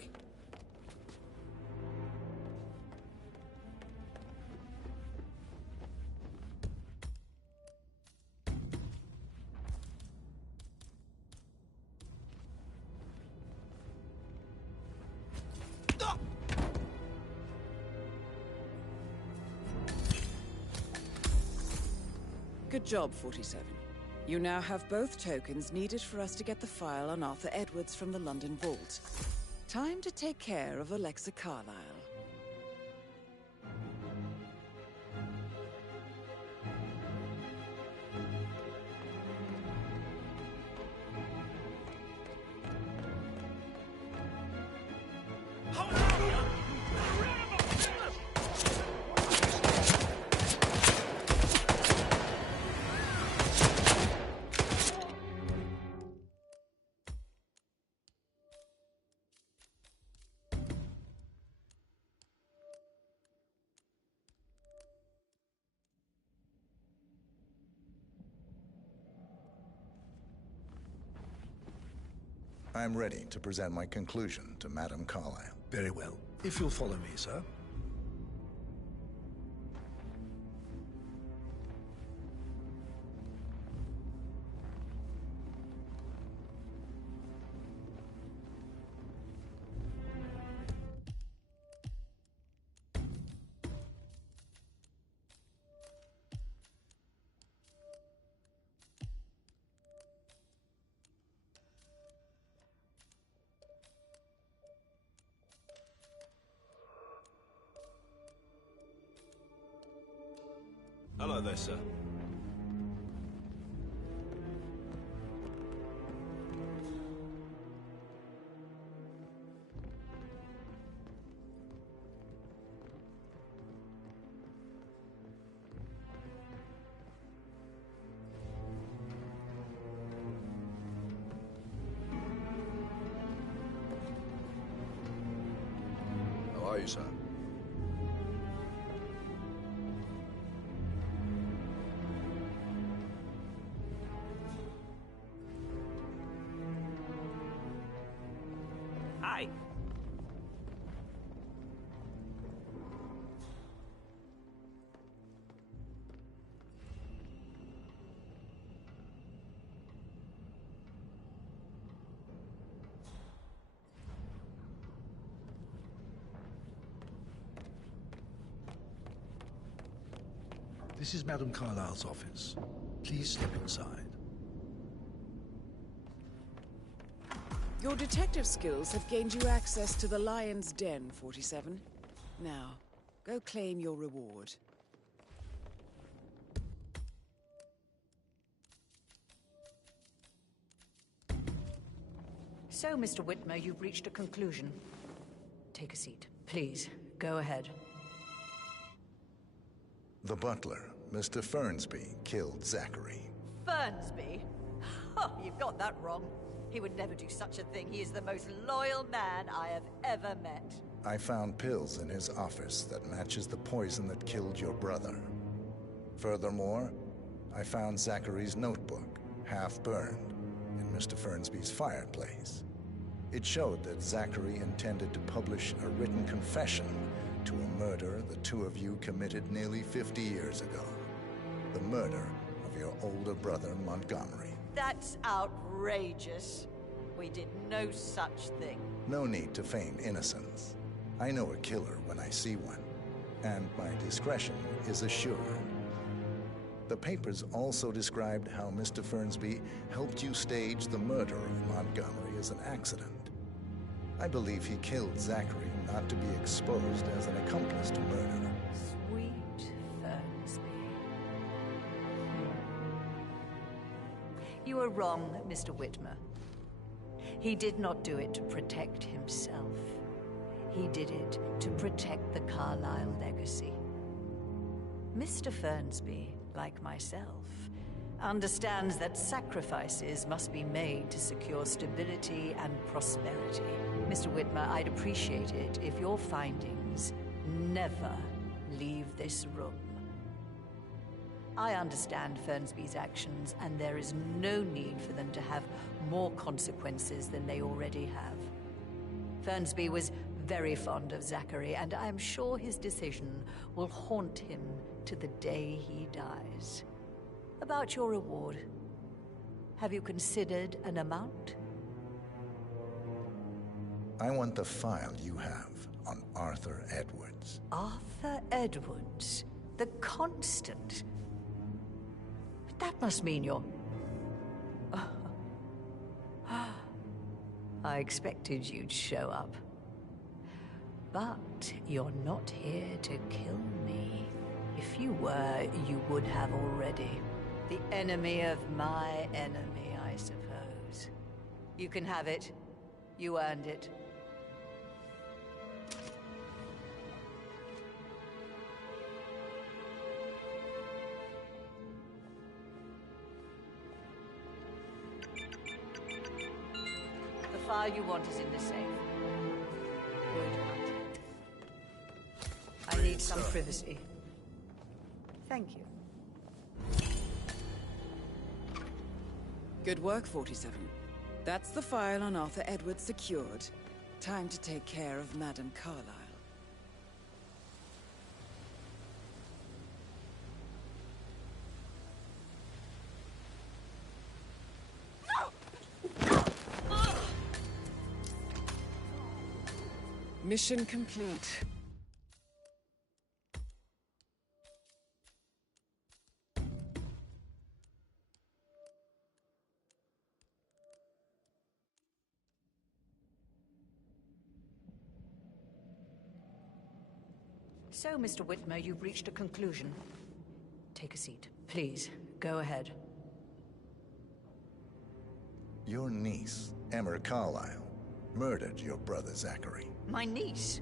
Good job, 47. You now have both tokens needed for us to get the file on Arthur Edwards from the London Vault. Time to take care of Alexa Carlyle. I'm ready to present my conclusion to Madame Carlyle. Very well. If you'll follow me, sir. Hello there, sir. How are you, sir? Hi. This is Madame Carlyle's office. Please step inside. Your detective skills have gained you access to the Lion's Den, 47. Now, go claim your reward. So, Mr. Whitmer, you've reached a conclusion. Take a seat. Please, go ahead. The butler, Mr. Fernsby, killed Zachary. Fernsby? Oh, you've got that wrong. He would never do such a thing. He is the most loyal man I have ever met. I found pills in his office that matches the poison that killed your brother. Furthermore, I found Zachary's notebook, half burned, in Mr. Fernsby's fireplace. It showed that Zachary intended to publish a written confession to a murder the two of you committed nearly 50 years ago. The murder of your older brother, Montgomery. That's outrageous. We did no such thing. No need to feign innocence. I know a killer when I see one, and my discretion is assured. The papers also described how Mr. Fernsby helped you stage the murder of Montgomery as an accident. I believe he killed Zachary not to be exposed as an accomplice to murder. Sweet Fernsby. You are wrong, Mr. Whitmer. He did not do it to protect himself. He did it to protect the Carlyle legacy. Mr. Fernsby, like myself, understands that sacrifices must be made to secure stability and prosperity. Mr. Whitmer, I'd appreciate it if your findings never leave this room. I understand Fernsby's actions, and there is no need for them to have more consequences than they already have. Fernsby was very fond of Zachary, and I'm sure his decision will haunt him to the day he dies. About your reward, have you considered an amount? I want the file you have on Arthur Edwards. Arthur Edwards, the Constant. But that must mean you're... I expected you'd show up. But you're not here to kill me. If you were, you would have already. The enemy of my enemy, I suppose. You can have it. You earned it. The file you want is in the safe. Good. I need some privacy. Thank you. Good work, 47. That's the file on Arthur Edwards secured. Time to take care of Madame Carlyle. Mission complete. So, Mr. Whitmer, you've reached a conclusion. Take a seat. Please, go ahead. Your niece, Emma Carlyle, murdered your brother Zachary. My niece?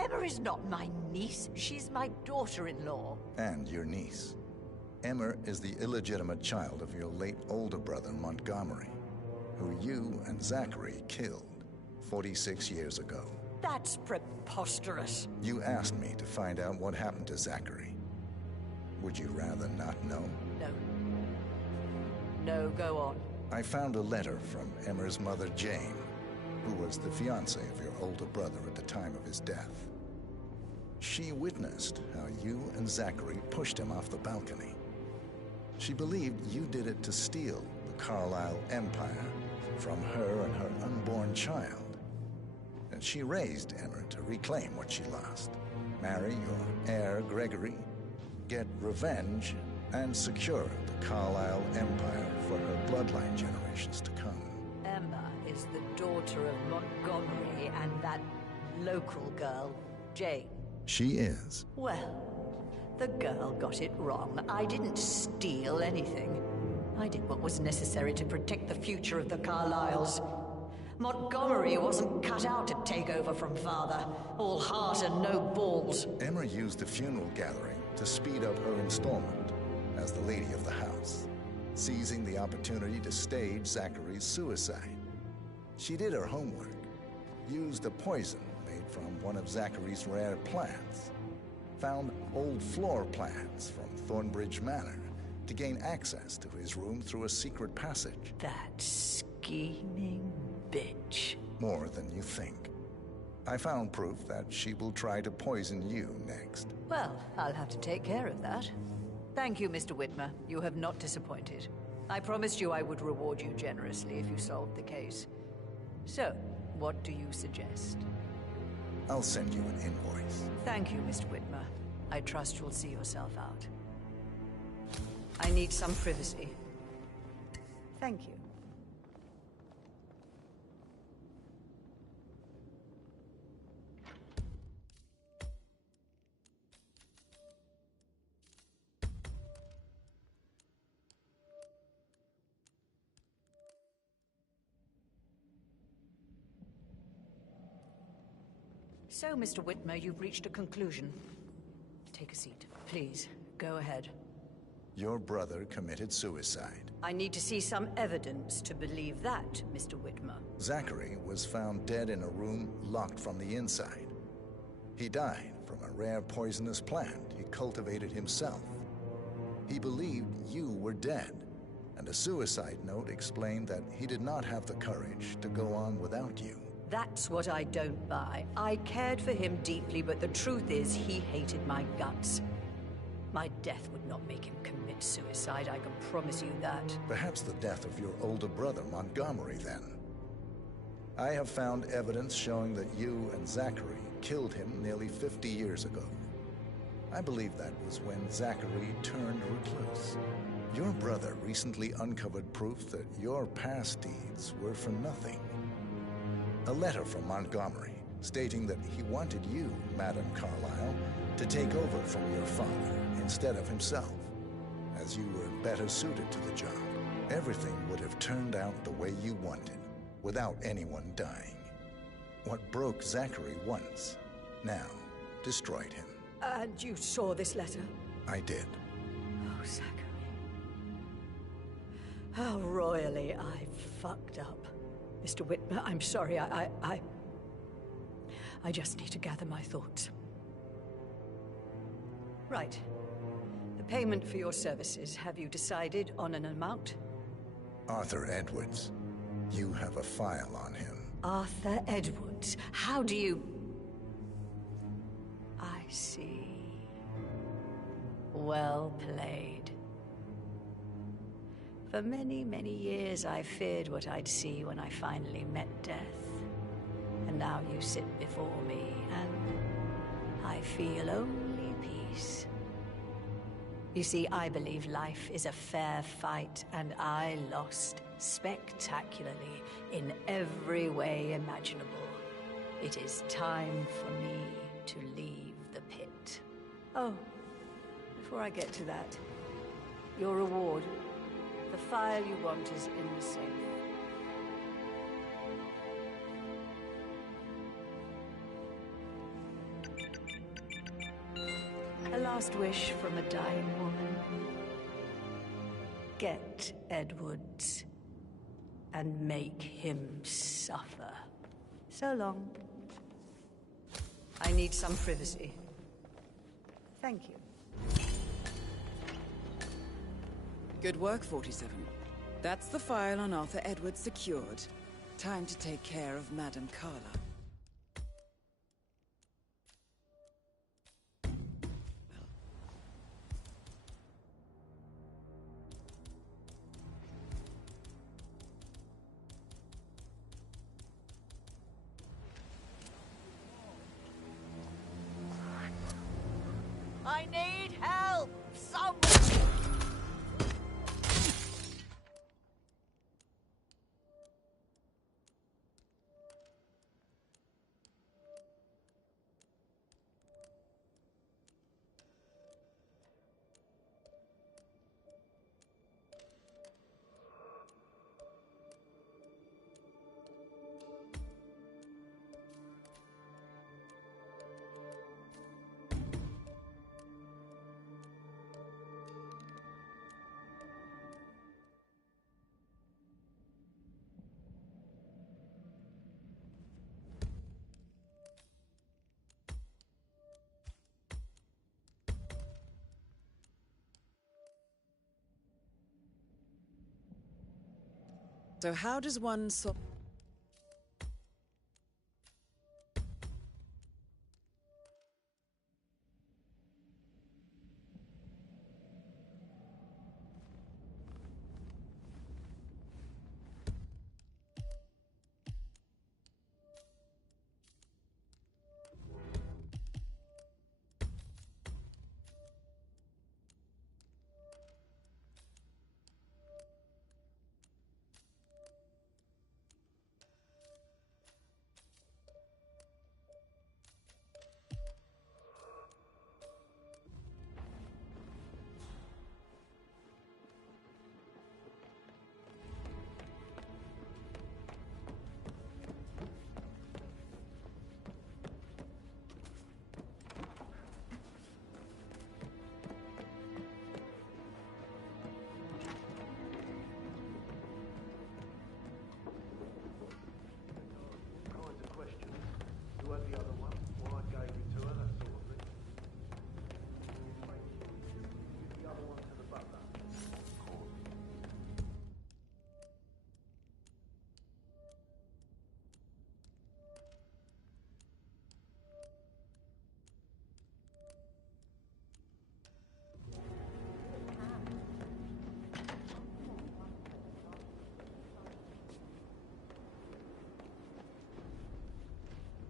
Emma is not my niece. She's my daughter-in-law. And your niece. Emma is the illegitimate child of your late older brother, Montgomery, who you and Zachary killed 46 years ago. That's preposterous. You asked me to find out what happened to Zachary. Would you rather not know? No. No, go on. I found a letter from Emma's mother, Jane, who was the fiancée of your older brother at the time of his death. She witnessed how you and Zachary pushed him off the balcony. She believed you did it to steal the Carlyle empire from her and her unborn child. And she raised Emma to reclaim what she lost. Marry your heir, Gregory, get revenge, and secure the Carlisle Empire for her bloodline generations to come. Emma is the daughter of Montgomery and that local girl, Jane. She is. Well, the girl got it wrong. I didn't steal anything. I did what was necessary to protect the future of the Carlyles. Montgomery wasn't cut out to take over from Father. All heart and no balls. Emma used the funeral gathering to speed up her installment as the lady of the house, seizing the opportunity to stage Zachary's suicide. She did her homework, used a poison made from one of Zachary's rare plants, found old floor plans from Thornbridge Manor to gain access to his room through a secret passage. That scheming bitch. More than you think. I found proof that she will try to poison you next. Well, I'll have to take care of that. Thank you, Mr. Whitmer. You have not disappointed. I promised you I would reward you generously if you solved the case. So, what do you suggest? I'll send you an invoice. Thank you, Mr. Whitmer. I trust you'll see yourself out. I need some privacy. Thank you. So, Mr. Whitmer, you've reached a conclusion. Take a seat. Please, go ahead. Your brother committed suicide. I need to see some evidence to believe that, Mr. Whitmer. Zachary was found dead in a room locked from the inside. He died from a rare poisonous plant he cultivated himself. He believed you were dead, and a suicide note explained that he did not have the courage to go on without you. That's what I don't buy. I cared for him deeply, but the truth is he hated my guts. My death would not make him commit suicide, I can promise you that. Perhaps the death of your older brother, Montgomery, then. I have found evidence showing that you and Zachary killed him nearly 50 years ago. I believe that was when Zachary turned recluse. Your brother recently uncovered proof that your past deeds were for nothing. A letter from Montgomery stating that he wanted you, Madame Carlisle, to take over from your father instead of himself, as you were better suited to the job. Everything would have turned out the way you wanted, without anyone dying. What broke Zachary once, now destroyed him. And you saw this letter? I did. Oh, Zachary. How royally I fucked up. Mr. Whitmer, I'm sorry, I just need to gather my thoughts. Right. The payment for your services, have you decided on an amount? Arthur Edwards. You have a file on him. Arthur Edwards? How do you... I see. Well played. For many, many years, I feared what I'd see when I finally met death. And now you sit before me, and I feel only peace. You see, I believe life is a fair fight, and I lost spectacularly in every way imaginable. It is time for me to leave the pit. Oh, before I get to that, your reward. The file you want is in the safe. A last wish from a dying woman. Get Edwards and make him suffer. So long. I need some privacy. Thank you. Good work, 47. That's the file on Arthur Edwards secured. Time to take care of Madame Carla. I need help! So how does one solve...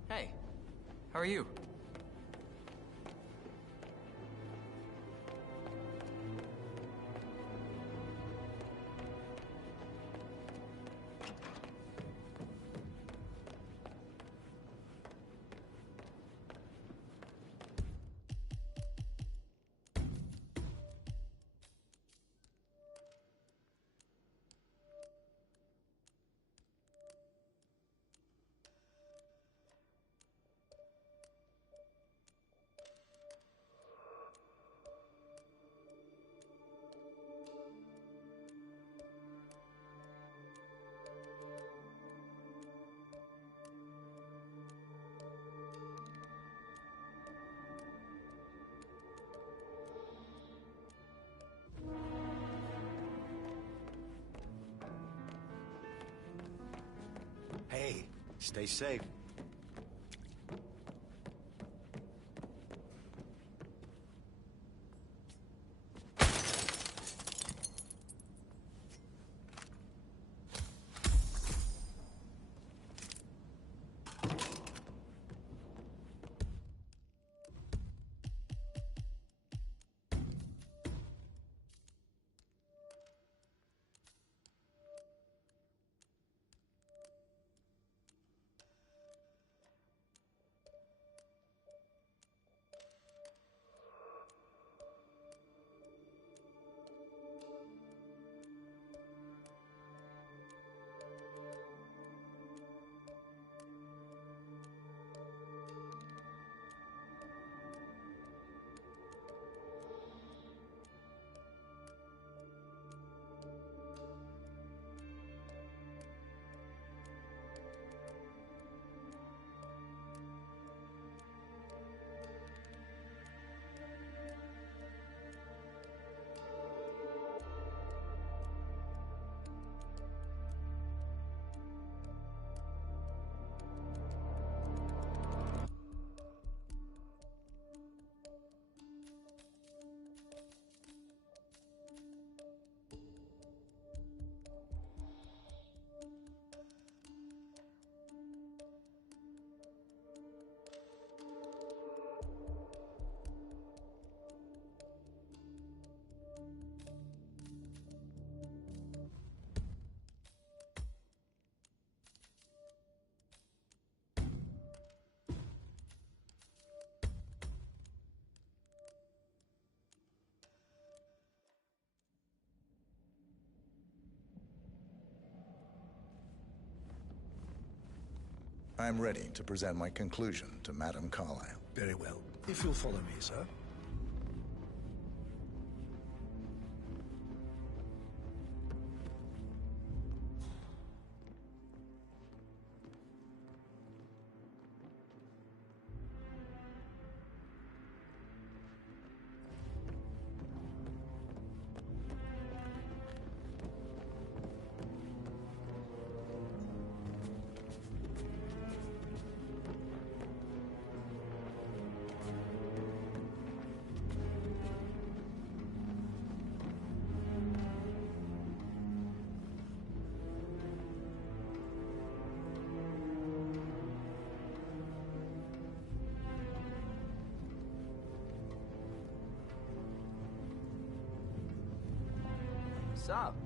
Hey, how are you? Hey, stay safe. I'm ready to present my conclusion to Madame Carlyle. Very well. If you'll follow me, sir. What's up?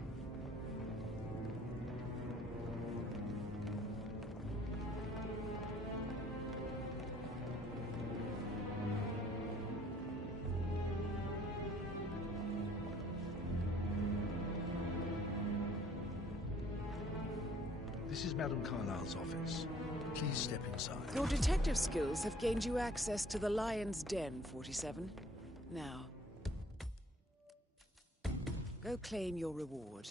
This is Madame Carlyle's office. Please step inside. Your detective skills have gained you access to the Lion's Den, 47. Now, go claim your reward.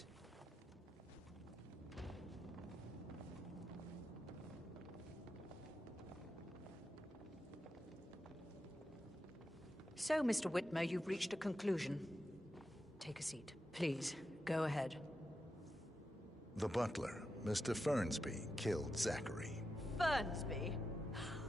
So, Mr. Whitmer, you've reached a conclusion. Take a seat. Please, go ahead. The butler, Mr. Fernsby, killed Zachary. Fernsby?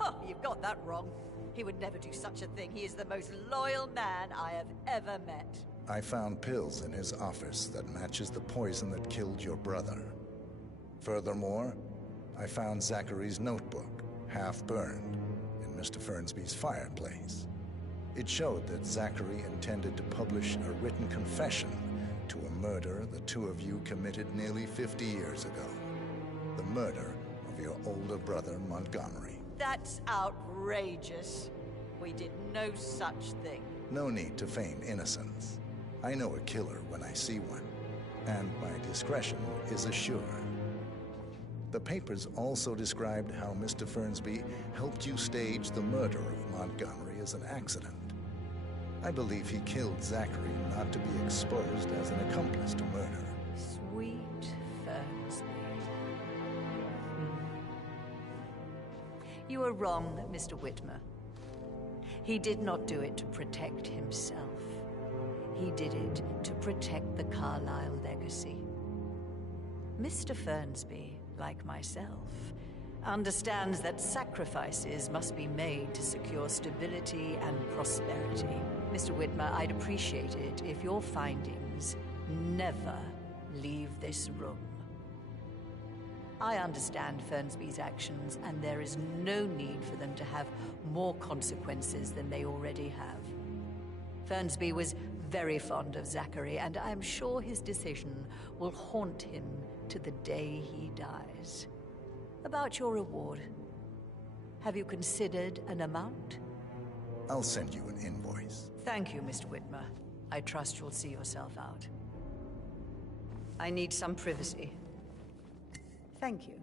Oh, you've got that wrong. He would never do such a thing. He is the most loyal man I have ever met. I found pills in his office that matches the poison that killed your brother. Furthermore, I found Zachary's notebook, half burned, in Mr. Fernsby's fireplace. It showed that Zachary intended to publish a written confession to a murder the two of you committed nearly 50 years ago. The murder of your older brother, Montgomery. That's outrageous. We did no such thing. No need to feign innocence. I know a killer when I see one, and my discretion is assured. The papers also described how Mr. Fernsby helped you stage the murder of Montgomery as an accident. I believe he killed Zachary not to be exposed as an accomplice to murder. Sweet Fernsby. You are wrong, Mr. Whitmer. He did not do it to protect himself. He did it to protect the Carlyle legacy. Mr. Fernsby, like myself, understands that sacrifices must be made to secure stability and prosperity. Mr. Whitmer, I'd appreciate it if your findings never leave this room. I understand Fernsby's actions, and there is no need for them to have more consequences than they already have. Fernsby was very fond of Zachary, and I'm sure his decision will haunt him to the day he dies. About your reward, have you considered an amount? I'll send you an invoice. Thank you, Mr. Whitmer. I trust you'll see yourself out. I need some privacy. Thank you.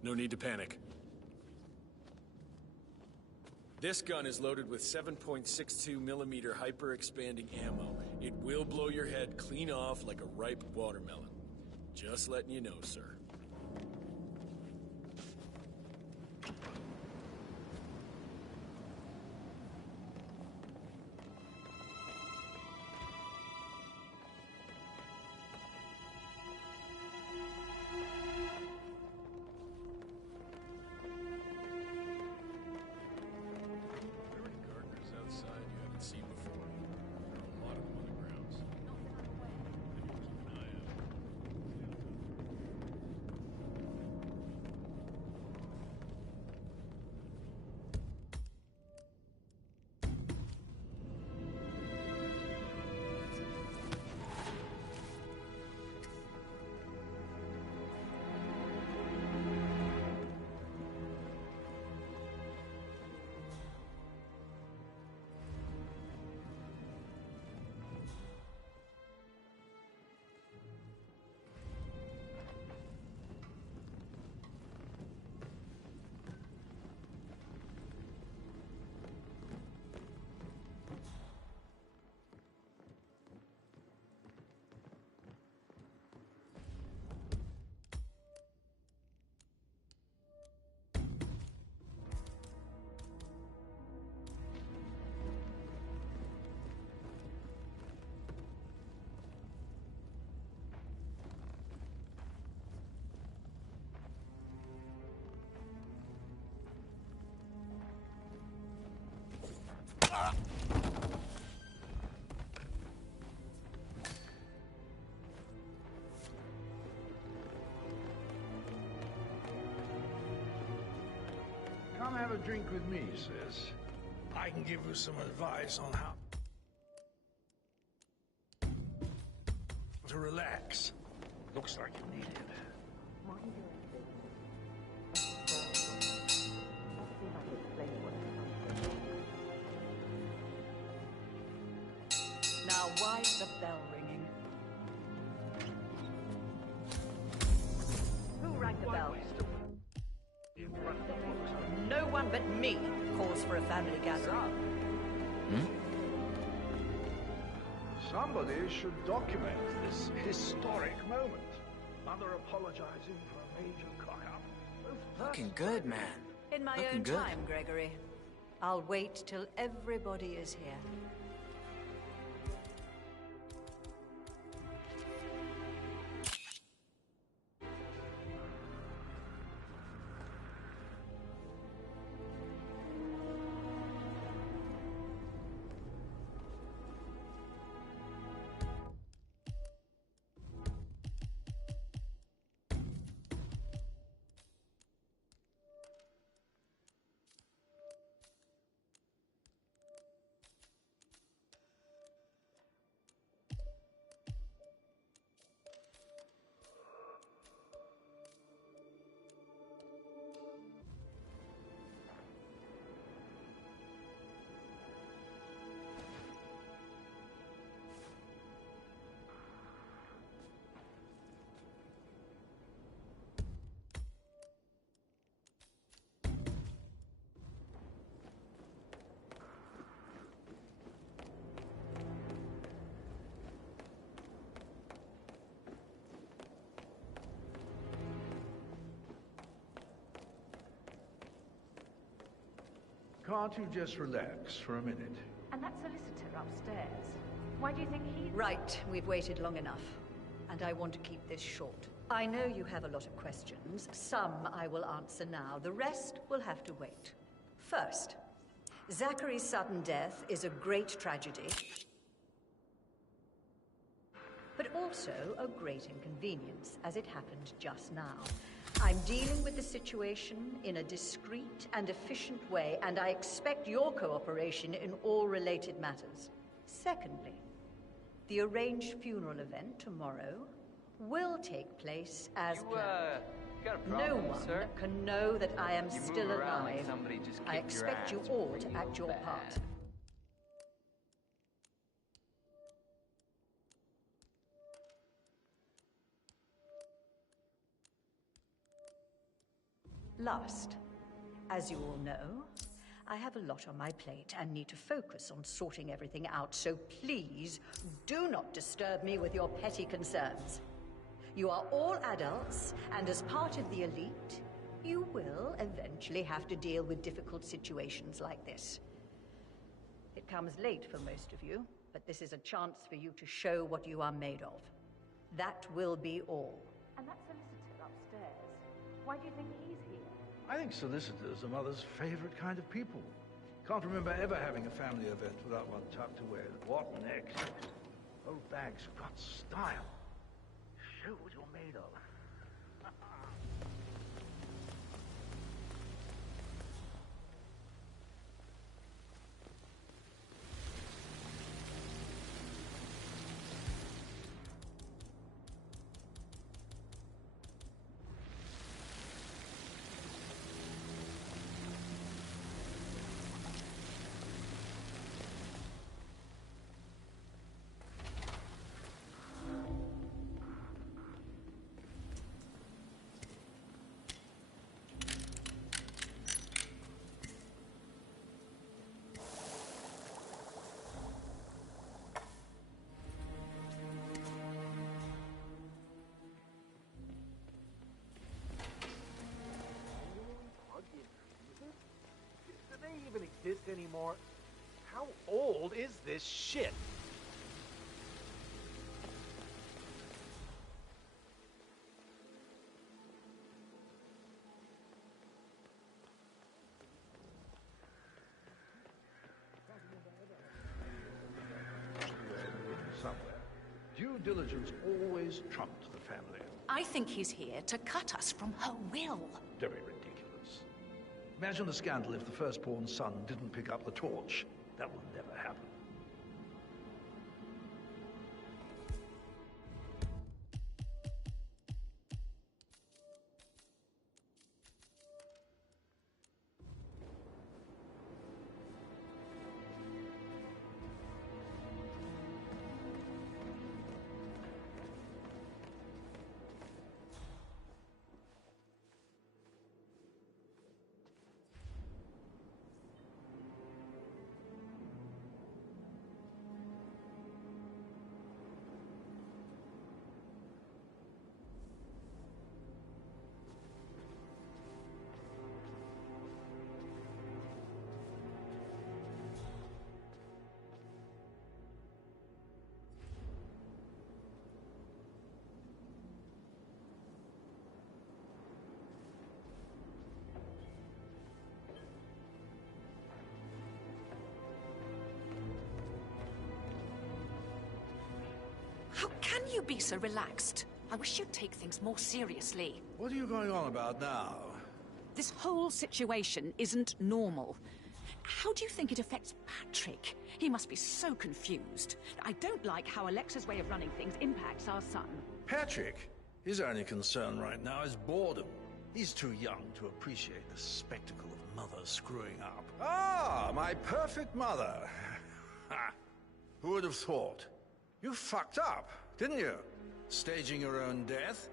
No need to panic. This gun is loaded with 7.62 millimeter hyper-expanding ammo. It will blow your head clean off like a ripe watermelon. Just letting you know, sir. have a drink with me, sis? I can give you some advice on how to relax. Looks like you need it. Now, why's the bell ringing? Who rang the bell? No one but me calls for a family gathering. Somebody should document this historic moment. Mother apologizing for a major cock-up. Looking good, man. In my Looking own good. time, Gregory. I'll wait till everybody is here. Can't you just relax for a minute? And that solicitor upstairs. Why do you think he... Right, we've waited long enough. And I want to keep this short. I know you have a lot of questions. Some I will answer now. The rest will have to wait. First, Zachary's sudden death is a great tragedy, but also a great inconvenience, as it happened just now. I'm dealing with the situation in a discreet and efficient way, and I expect your cooperation in all related matters. Secondly, the arranged funeral event tomorrow will take place as planned. Got a problem, No one sir? can know that I am You still move around like alive. somebody just I kicked your expect you ass all real to act your bad. part. Last, as you all know, I have a lot on my plate and need to focus on sorting everything out, so please do not disturb me with your petty concerns. You are all adults, and as part of the elite, you will eventually have to deal with difficult situations like this. It comes late for most of you, but this is a chance for you to show what you are made of. That will be all. And that solicitor upstairs. Why do you think he's here? I think solicitors are Mother's favorite kind of people. Can't remember ever having a family event without one tucked away. What next? Old bag's got style. Show what you're made of. Do they even exist anymore? How old is this shit? Somewhere. Due diligence always trumped the family. I think he's here to cut us from her will. Very ridiculous. Imagine the scandal if the firstborn son didn't pick up the torch. That will never happen. How can you be so relaxed? I wish you'd take things more seriously. What are you going on about now? This whole situation isn't normal. How do you think it affects Patrick? He must be so confused. I don't like how Alexa's way of running things impacts our son. Patrick? His only concern right now is boredom. He's too young to appreciate the spectacle of mother screwing up. Ah, my perfect mother. Ha! Who would have thought? You fucked up, didn't you? Staging your own death?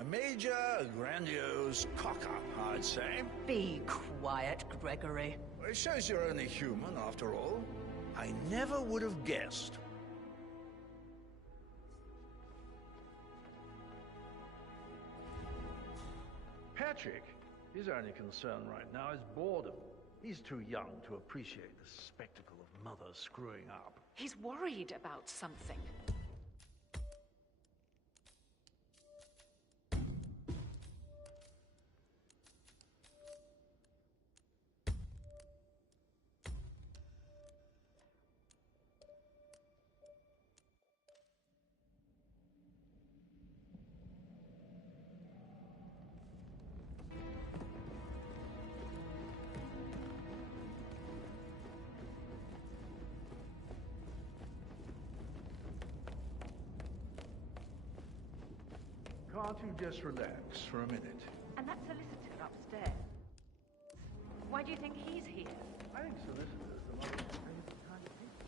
A major, grandiose cock-up, I'd say. Be quiet, Gregory. Well, it shows you're only human, after all. I never would have guessed. Patrick, his only concern right now is boredom. He's too young to appreciate the spectacle of mother screwing up. He's worried about something. Can't you just relax for a minute? And that solicitor upstairs. Why do you think he's here? I think solicitors are not the kind of people.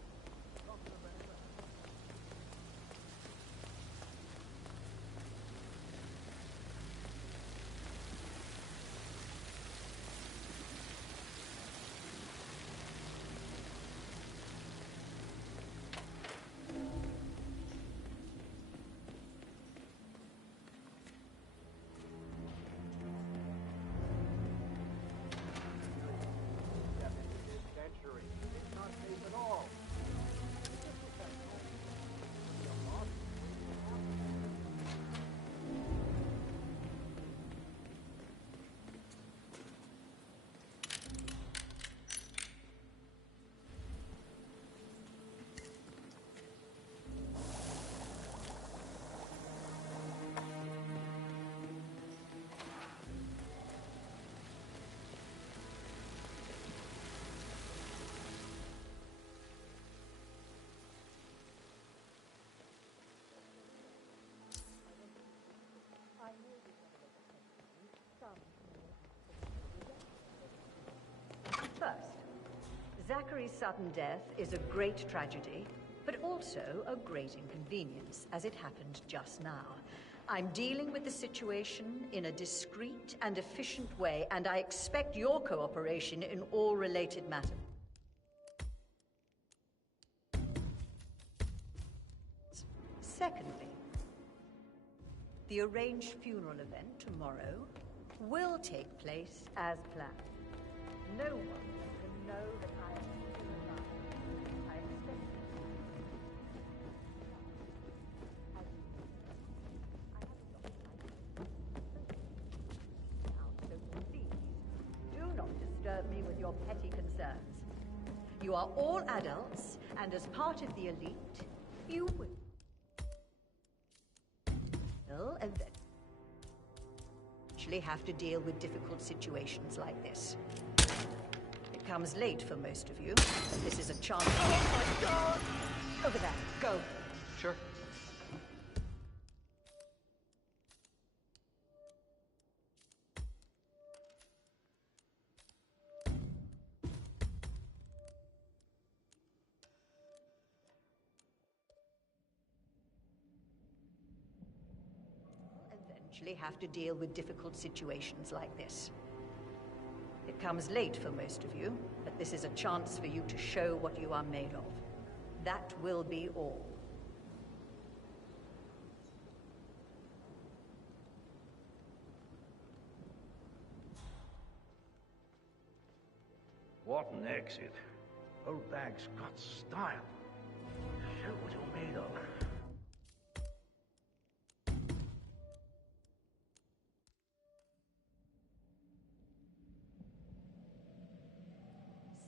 First, Zachary's sudden death is a great tragedy, but also a great inconvenience, as it happened just now. I'm dealing with the situation in a discreet and efficient way, and I expect your cooperation in all related matters. Secondly, the arranged funeral event tomorrow will take place as planned. No one can know that I am still alive. I expect so please, do not disturb me with your petty concerns. You are all adults, and as part of the elite, you will eventually have to deal with difficult situations like this. It comes late for most of you, but this is a chance. Oh my God! Over there, go. Sure. Eventually have to deal with difficult situations like this. It comes late for most of you, but this is a chance for you to show what you are made of. That will be all. What an exit. Old bag's got style. Show what you're made of.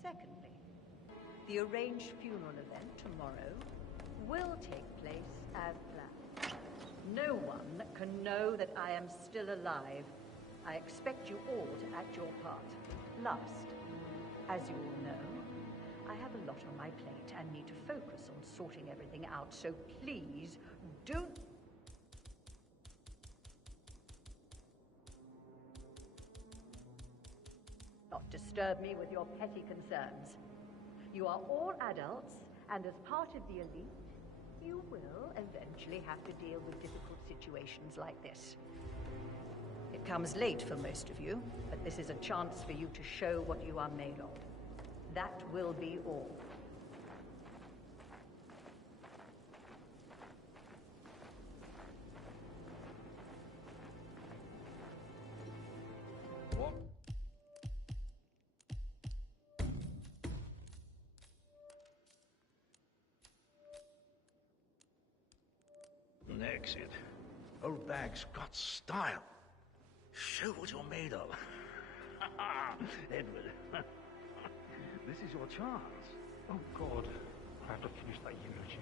Secondly, the arranged funeral event tomorrow will take place as planned. No one can know that I am still alive. I expect you all to act your part. Last, as you all know, I have a lot on my plate and need to focus on sorting everything out, so please do not disturb me with your petty concerns. You are all adults, and as part of the elite, you will eventually have to deal with difficult situations like this. It comes late for most of you, but this is a chance for you to show what you are made of. That will be all. What? An exit. Old bag's got style. Show what you're made of. Edward, this is your chance. Oh, God. I have to finish that eulogy.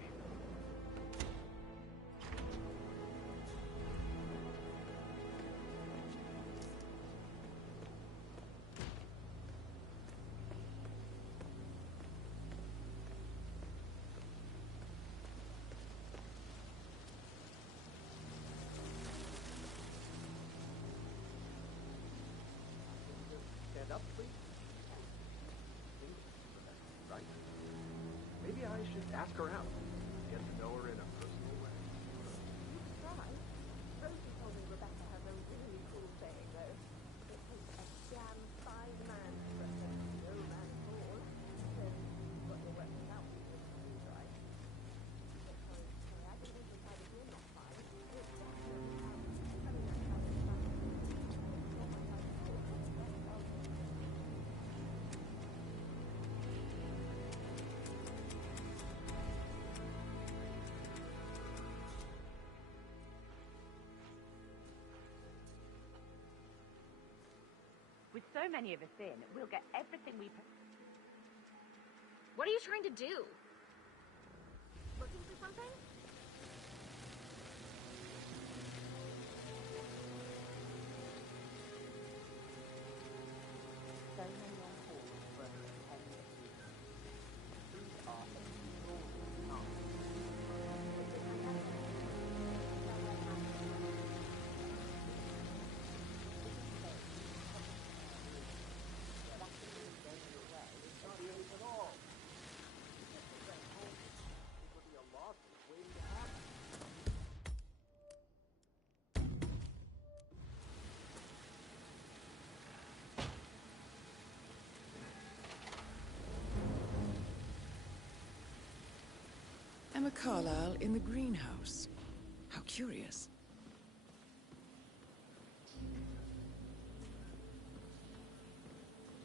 Stand up, please. Right. Maybe I should ask her out. Get to know her in a personal way. Right. Rosie told me Rebecca has a really cool saying, though. It takes a damn fine man to represent no man at all. Then what you're working out with is right. Sorry, I didn't even decide if you're not fine. It's definitely With so many of us in, we'll get everything we... What are you trying to do? Looking for something? so many on call for over 10 years. These are extraordinary times. Emma Carlyle in the greenhouse. How curious.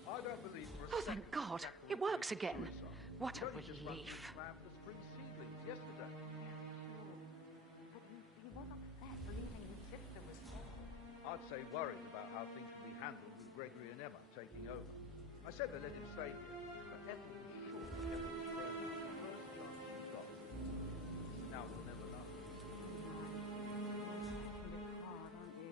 I don't believe for a Oh, thank God. It works again. What a relief. Yesterday. But he was upset, believing his sister was dead. I'd say worried about how things would be handled with Gregory and Emma taking over. I said they let him stay here, but Emma was sure that Emma was thrown out the first chance she got. Now we'll never know. It's hard, aren't you?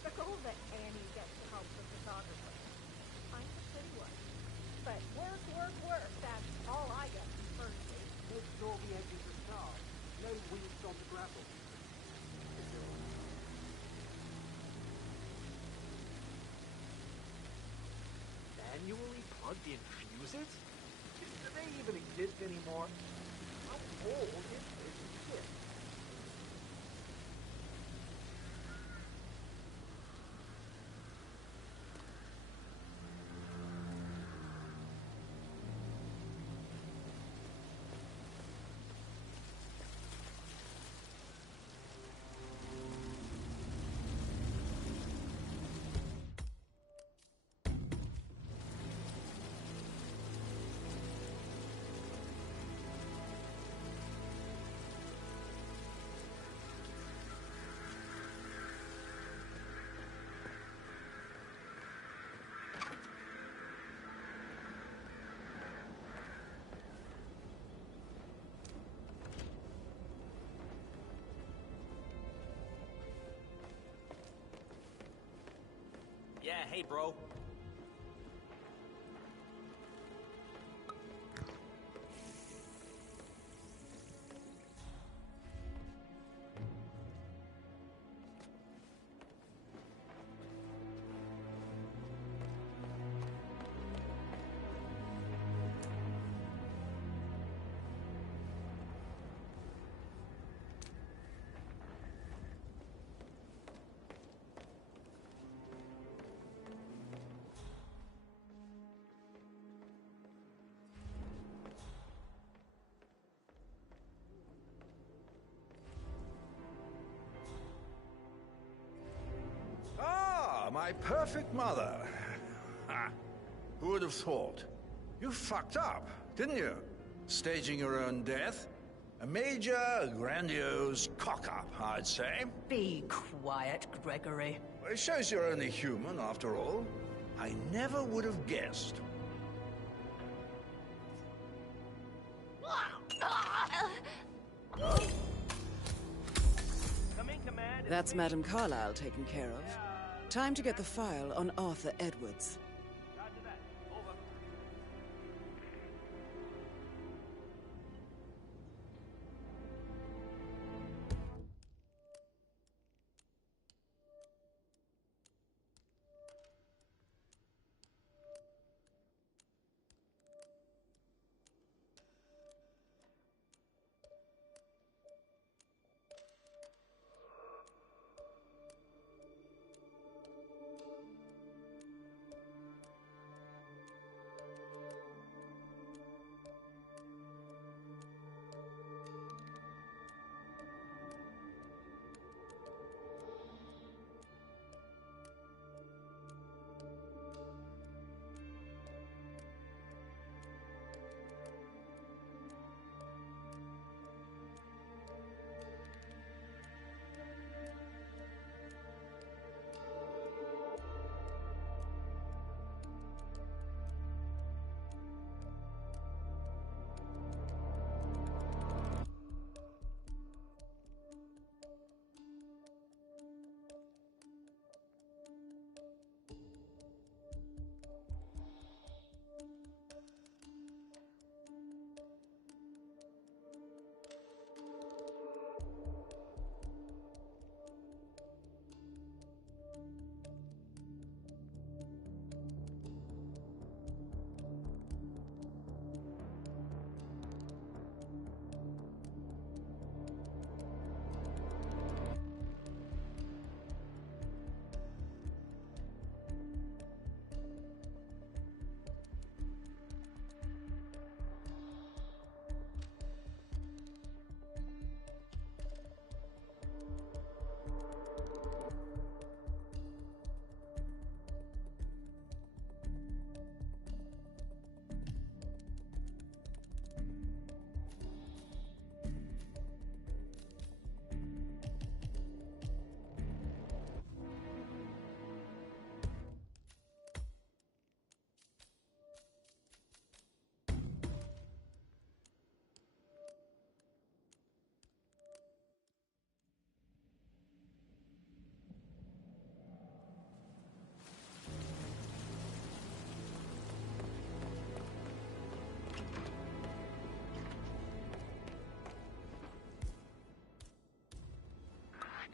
typical that Annie gets to help the photographer. I'm the pretty one. But work, work, work. That's all I get from Thursday. Make sure the edges are sharp. No weeds on the gravel. Manually plugged in fuses? Do they even exist anymore? How old is this shit? Yeah, hey, bro. My perfect mother. Ha! Who would have thought? You fucked up, didn't you? Staging your own death? A major, grandiose cock-up, I'd say. Be quiet, Gregory. Well, it shows you're only human, after all. I never would have guessed. That's Madame Carlyle taken care of. Time to get the file on Arthur Edwards.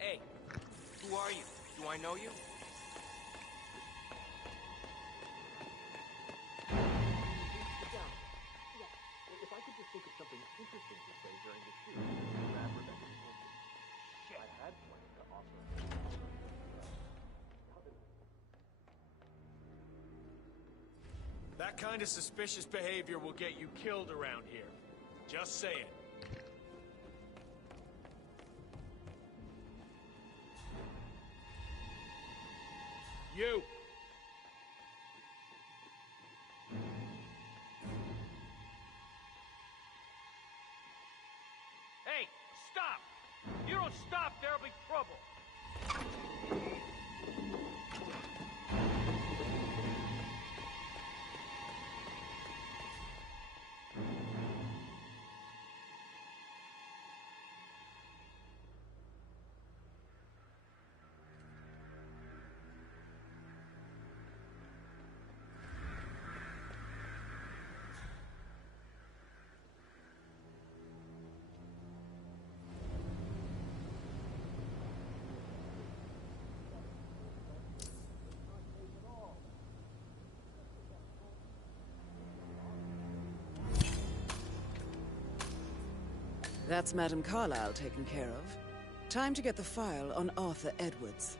Hey, who are you? Do I know you? If I could just think of something interesting to say during the shoot, grab Rebecca's attention. Shit. I had planned to offer. That kind of suspicious behavior will get you killed around here. Just saying. You! Hey, stop! If you don't stop, there'll be trouble. That's Madame Carlyle taken care of. Time to get the file on Arthur Edwards.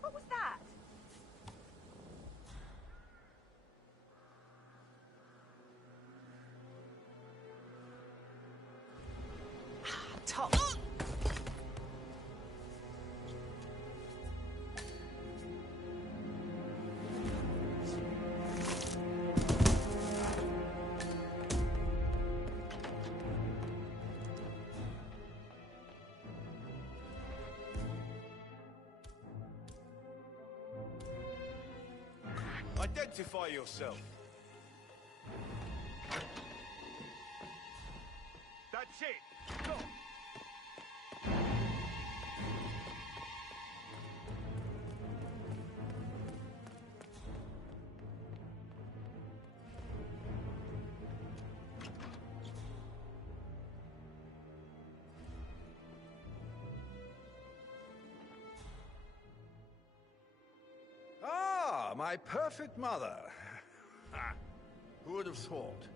What was that? Tom! Identify yourself. That's it. Go. Ah, my perfect mother. Ha, who would have thought?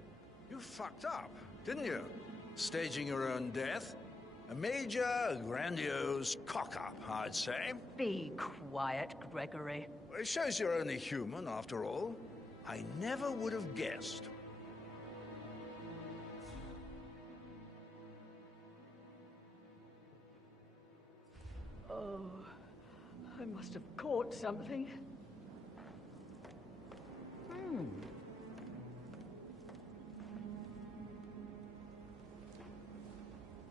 You fucked up, didn't you? Staging your own death? A major, grandiose cock-up, I'd say. Be quiet, Gregory. Well, it shows you're only human, after all. I never would have guessed. Oh, I must have caught something.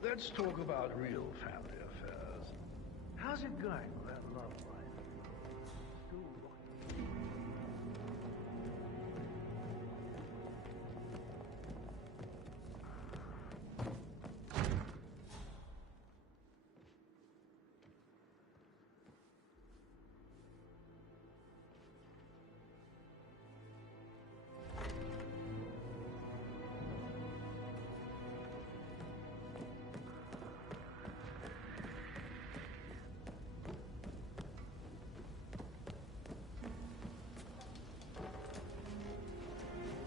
Let's talk about real family affairs. How's it going with that love life? Still rocking?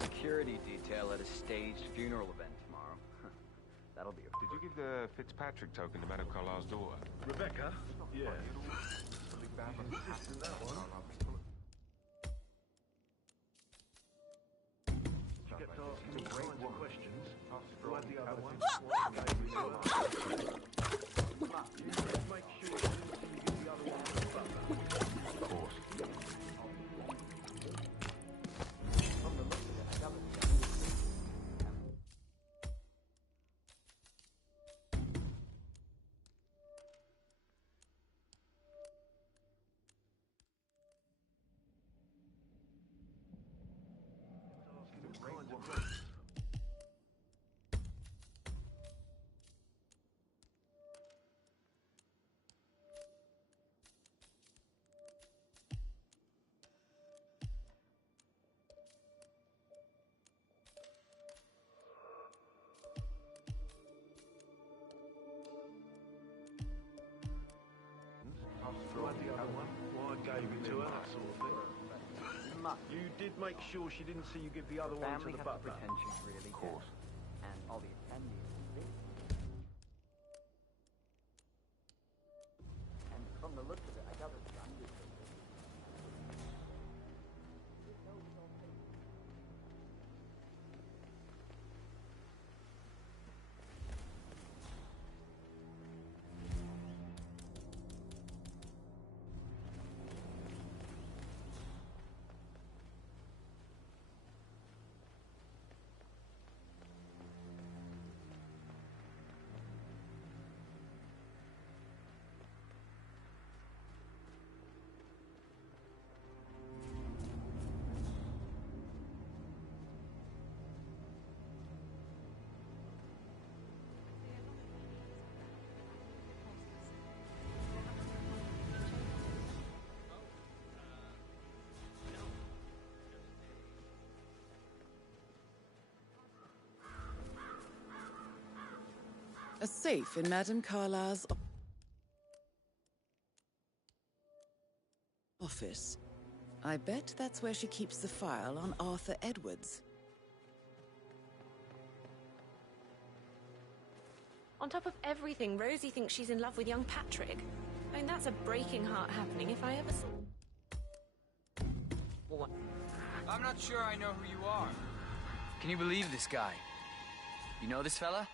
Security detail at a staged funeral event tomorrow. That'll be a Did you give the Fitzpatrick token to Madame Carlisle's daughter? Rebecca? Yeah. Did you get to ask any kinds of questions? Who had the other one? Make sure you give the other one the butler. Of course. must. You did make sure she didn't see you give the other The one to family the has to butler. pretend she's really Of course. dead. And all the attendees will be. And from the looks of it, I gather John did it. A safe in Madame Carlyle's office. I bet that's where she keeps the file on Arthur Edwards. On top of everything, Rosie thinks she's in love with young Patrick. I mean, that's a breaking heart happening if I ever saw... What? I'm not sure I know who you are. Can you believe this guy? You know this fella?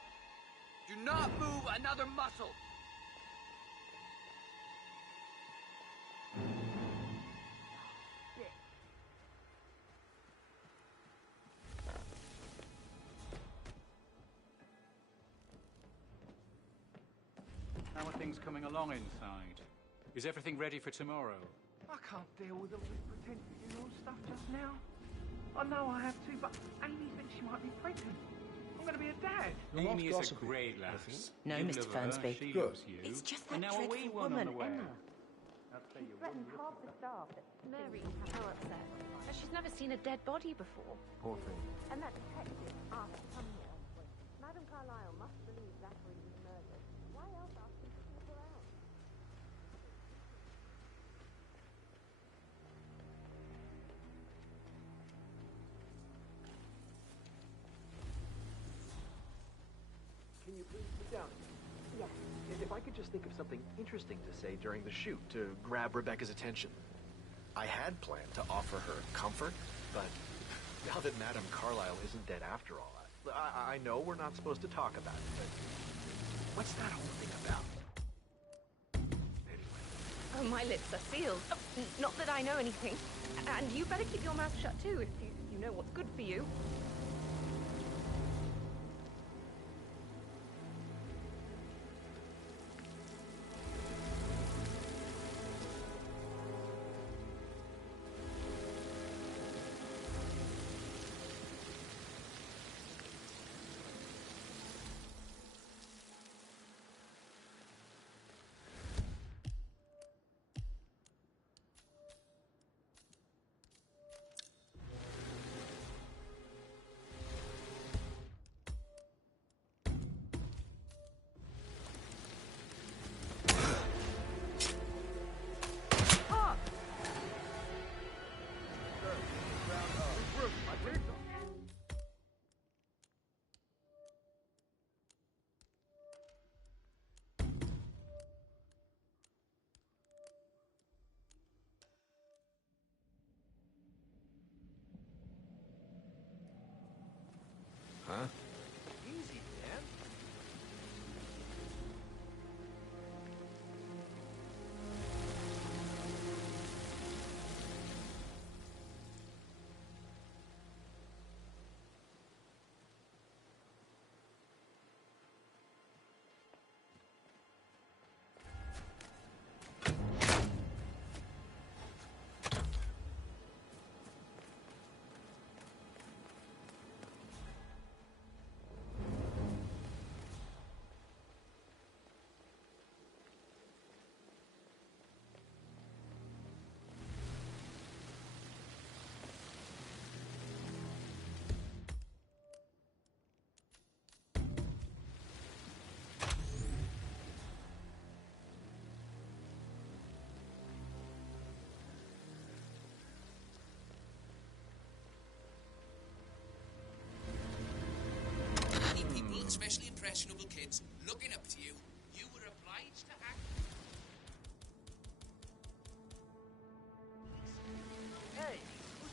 Do not move another muscle! How are things coming along inside? Is everything ready for tomorrow? I can't deal with all this pretend funeral stuff just now. I know I have to, but Amy thinks she might be pregnant. I'm going to be a dad. Amy is a great lass. No, You Mr. love her, Fernsby. she Good. loves you. It's just And that now a wee dreadful one woman, unaware. Emma. She threatened half the staff. Mary, how upset. She's never seen a dead body before. Poor thing. And that detective asked to come here. Madame Carlyle must believe Zachary was murdered. Why else ask him to keep around? Can you please sit down? Yes. If I could just think of something interesting to say during the shoot to grab Rebecca's attention. I had planned to offer her comfort, but now that Madame Carlyle isn't dead after all, I know we're not supposed to talk about it, but what's that whole thing about? Oh, my lips are sealed. Oh, not that I know anything. And you better keep your mouth shut too, if you know what's good for you.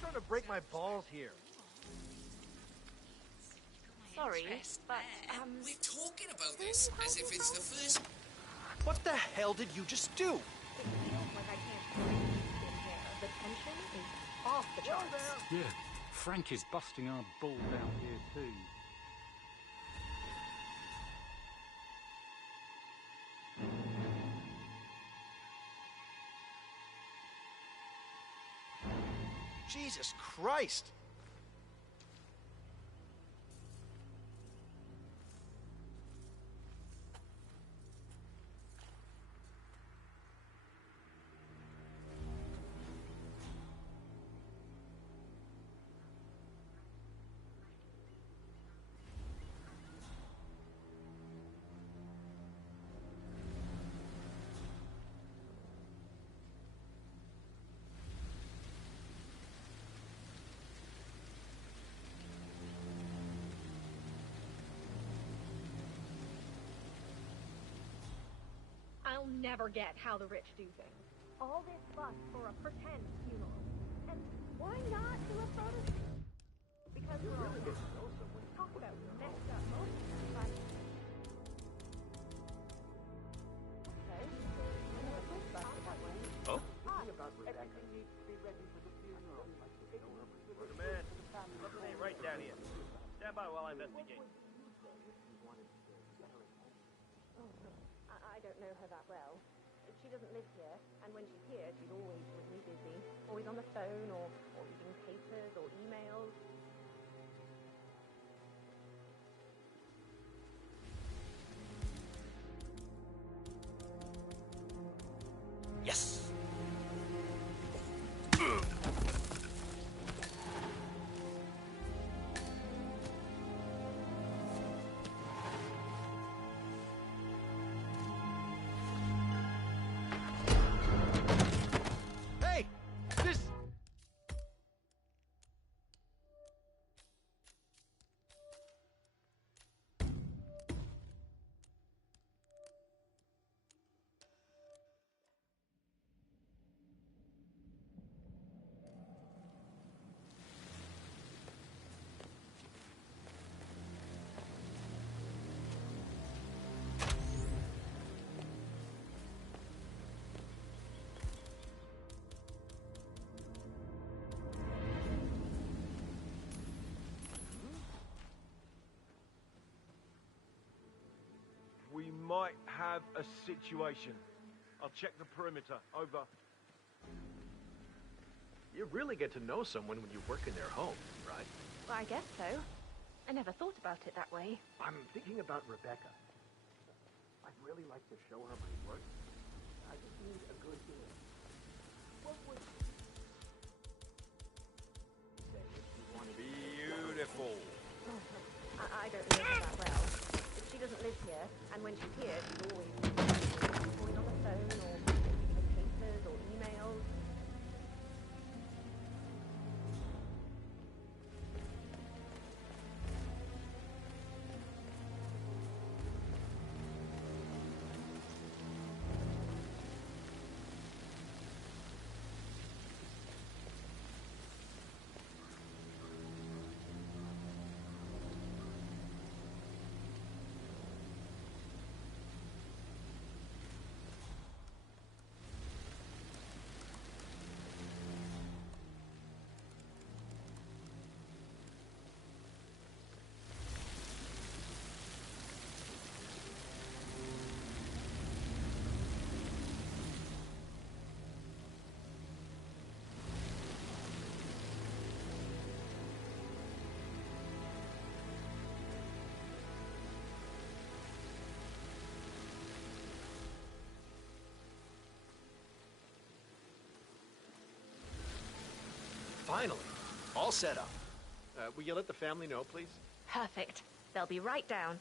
trying to break my balls here. Sorry, but, We're talking about this as if it's the first... What the hell did you just do? It feels like I can't breathe in here. The tension is off the charts. Yeah, Frank is busting our balls out here too. Jesus Christ! I'll never get how the rich do things. All this fuss for a pretend funeral. And why not do a photo shoot? Because we're all talk about messed up moments, but... Okay. I never thought about it that way. Oh? Everything needs to be ready for the funeral. Look, man, something ain't right down here. Stand by while I investigate. I don't know her that well. She doesn't live here, and when she's here, she's always really busy. Always on the phone, or reading papers, or emails. Yes! Hey! This... We might have a situation. I'll check the perimeter. Over. You really get to know someone when you work in their home, right? Well, I guess so. I never thought about it that way. I'm thinking about Rebecca. I'd really like to show her my work. I just need a good deal. What would you say if you wanted to... Beautiful. I don't know her that well. She doesn't live here, and when she's here, she's always on the phone, or reading papers, or emails. Finally, all set up. Will you let the family know, please? Perfect. They'll be right down.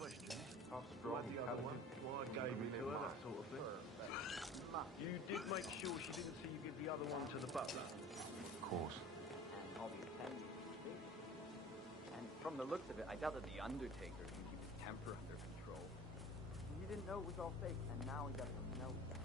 questions. Why the other one? Why I gave it to her, that sort of thing. You did make sure she didn't see you give the other one to the butler? Of course. And obviously, and from the looks of it, I doubt that the Undertaker can keep his temper under control. He didn't know it was all fake, and now he got something else down.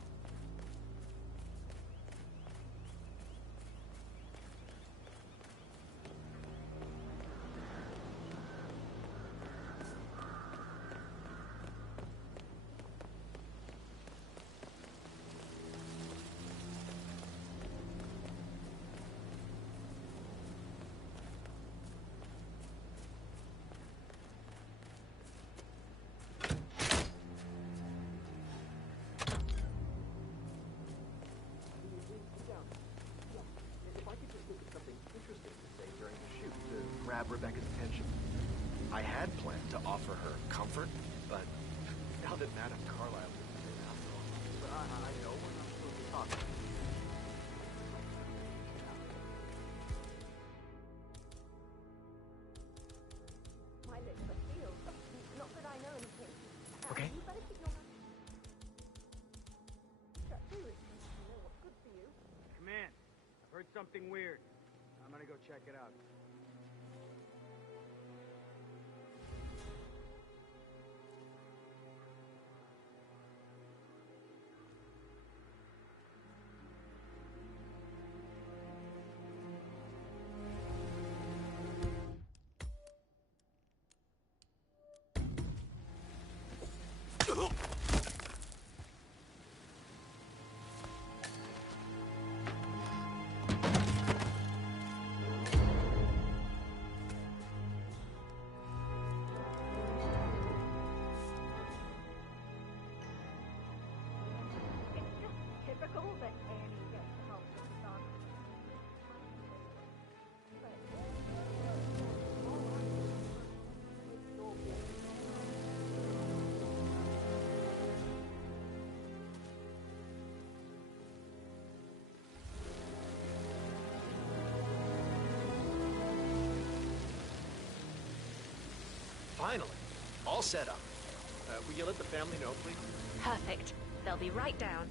Grab Rebecca's attention. I had planned to offer her comfort, but now that Madame Carlyle isn't there after all. But I know we're not supposed to talk. My lips are sealed. Not that I know anything. Okay. You better keep your mouth shut too. You know what's good for you. Command, I've heard something weird. I'm gonna go check it out. Typical that Annie gets to help with the dog. Finally, all set up. Will you let the family know, please? Perfect. They'll be right down.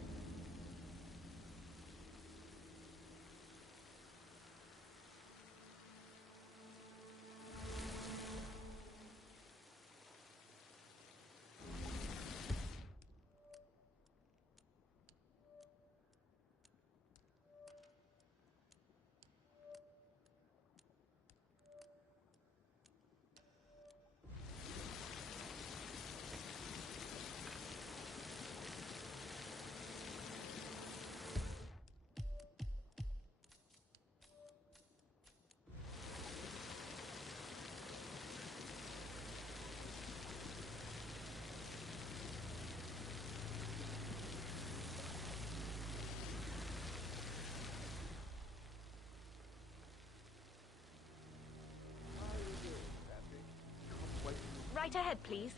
Right ahead, please.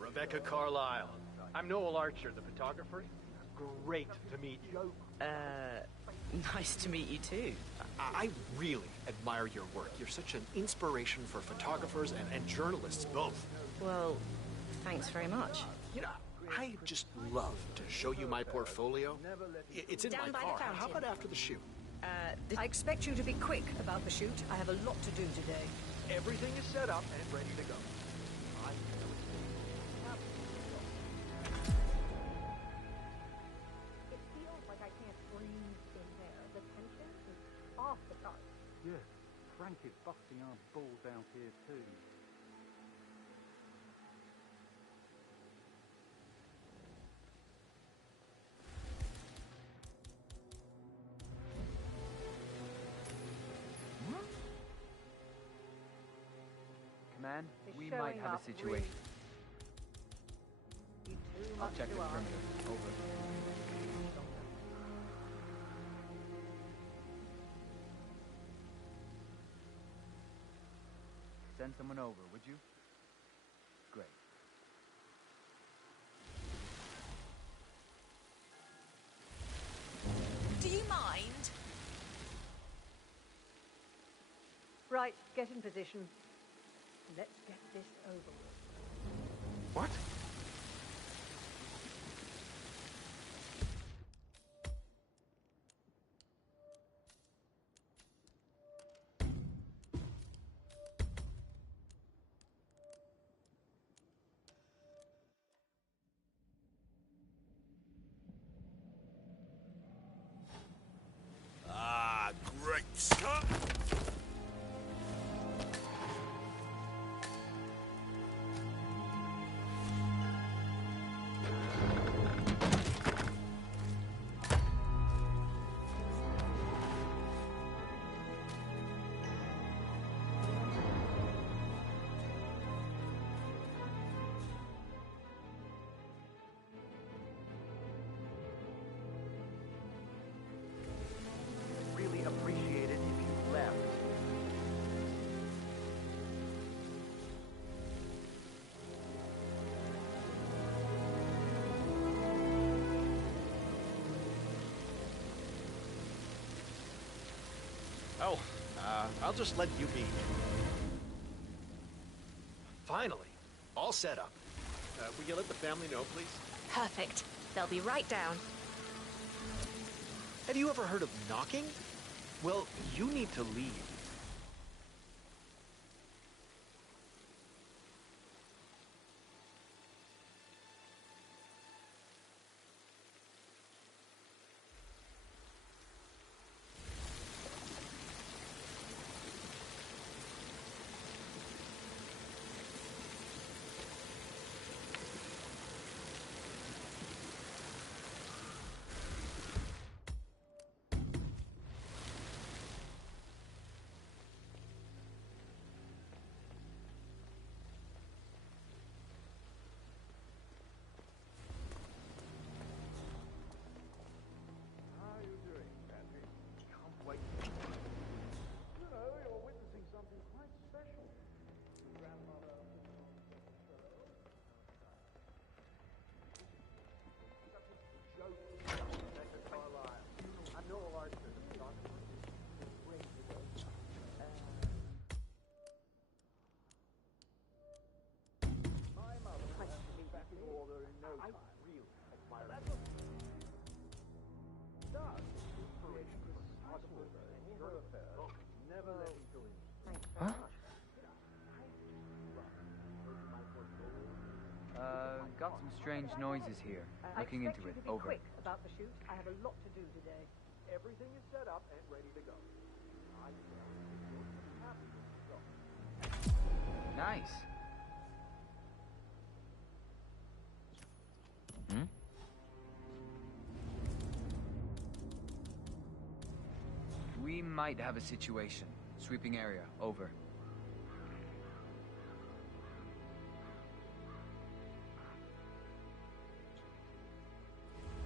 Rebecca Carlyle. I'm Noel Archer, the photographer. Great to meet you. Nice to meet you too. I really admire your work. You're such an inspiration for photographers and journalists both. Well, thanks very much. You know, I just love to show you my portfolio. It's in Down my by the car. How fountain. about after the shoot? I expect you to be quick about the shoot. I have a lot to do today. Everything is set up and ready to go. It feels like I can't breathe in there. The tension is off the charts. Yeah, Frank is busting our balls out here too. Command, It's we showing might have up a situation. You too I'll much check the to ask. perimeter. Over. Send someone over, would you? Great. Do you mind? Right, get in position. Let's get this over with. What? Ah, great. Really appreciate it if you left. Oh, I'll just let you be. Finally, all set up. Will you let the family know, please? Perfect. They'll be right down. Have you ever heard of knocking? Well, you need to leave. Huh? Got some strange noises here. Looking into it. Be Over. quick about the shoot. I have a lot to do today. Everything is set up and ready to go. Nice. Hmm? We might have a situation. Sweeping area. Over.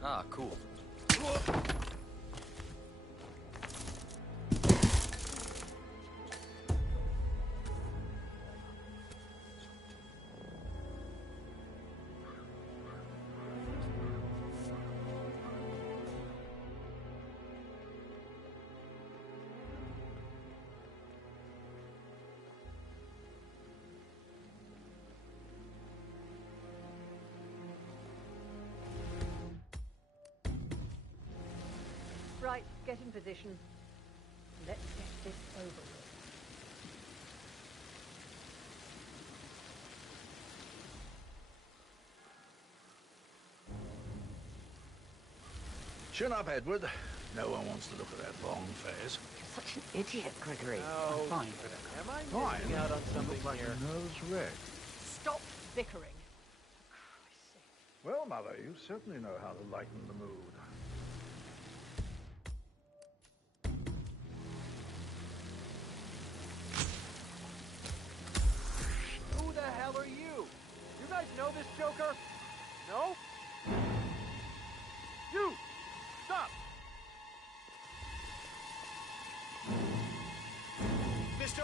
Ah, cool. Right, get in position. Let's get this over with. Chin up, Edward. No one wants to look at that long face. You're such an idiot, Gregory. Oh, fine. Am I Fine. missing out on something Look like here? a nervous wreck. Stop bickering. Well, Mother, you certainly know how to lighten the mood. Who the hell are you? You guys know this Joker? No? You! Stop! Mister?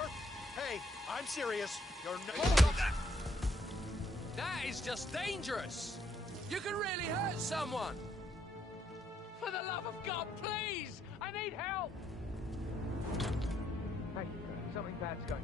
Hey, I'm serious. You're no- That is just dangerous! You could really hurt someone! For the love of God, please! I need help! Thank you, guys. something bad's going.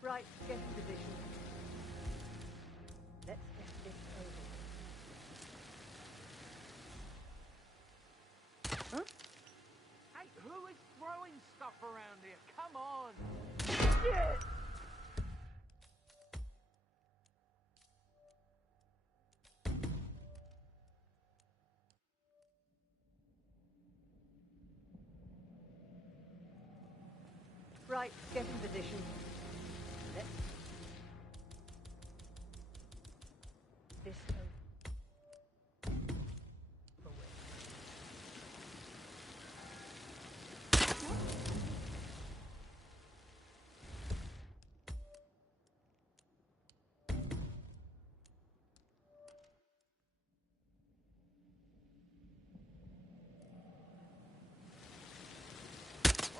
Right, get in position. Let's get this over. Huh? Hey, who is throwing stuff around here? Come on! Shit! Right, get in position. Let's... This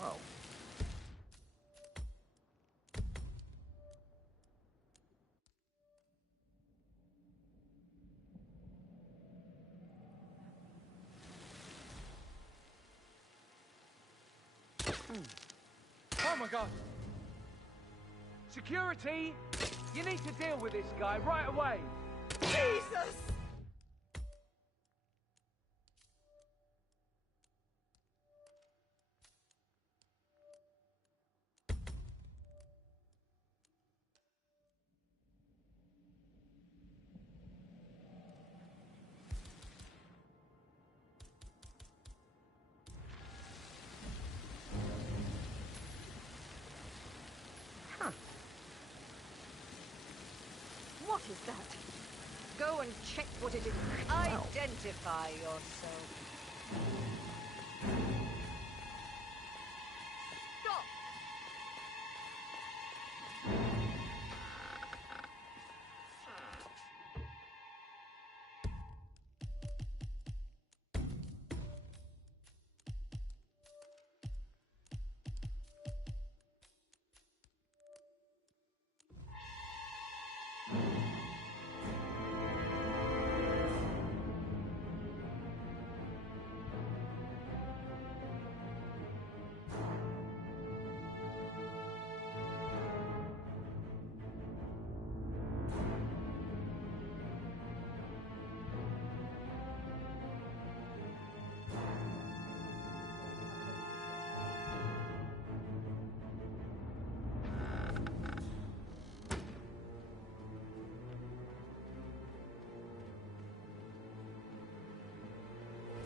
Wow. Oh my god! Security! You need to deal with this guy right away! Jesus! What is that? Go and check what it is. Identify yourself. Stop!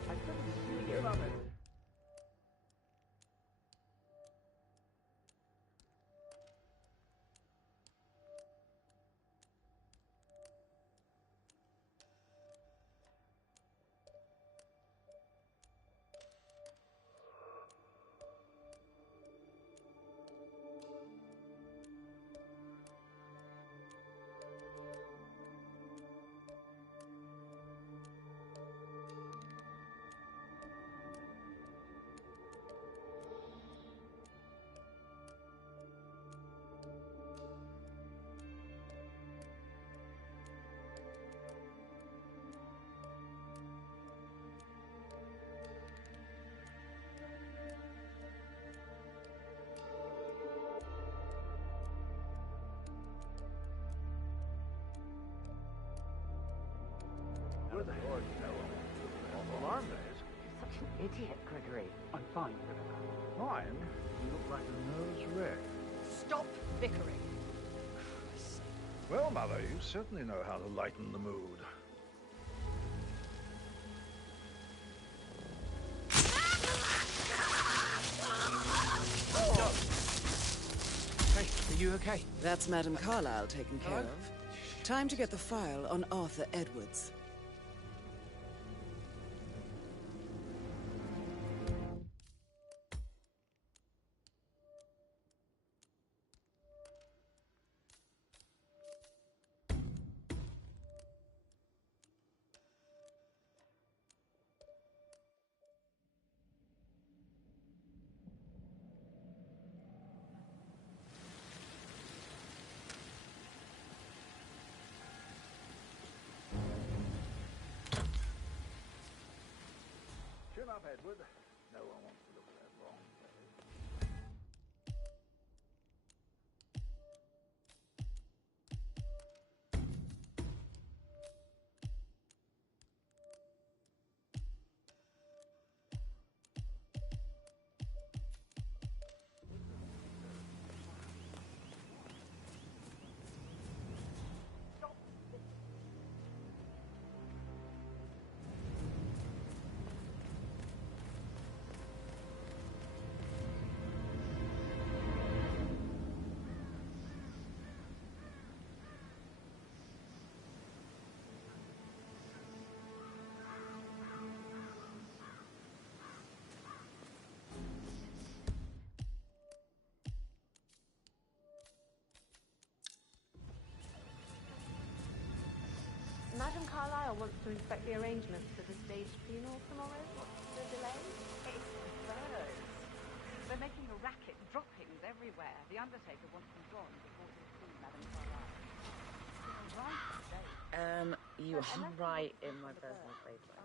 I couldn't see it. Where the hell are you? Alarm days? Such an idiot, Gregory. I'm fine, Rebecca. Fine. You look like a nervous wreck. Stop bickering. Well, Mother, you certainly know how to lighten the mood. Hey, are you okay? That's Madame Carlyle taken care of. Time to get the file on Arthur Edwards. up, Edward. No one wants to look at that wrong. Madam Carlyle wants to inspect the arrangements for the staged funeral tomorrow. What's the delay? It's the birds. They're making a racket, droppings everywhere. The undertaker wants them gone before he sees Madam Carlyle. You are right in my personal favourite.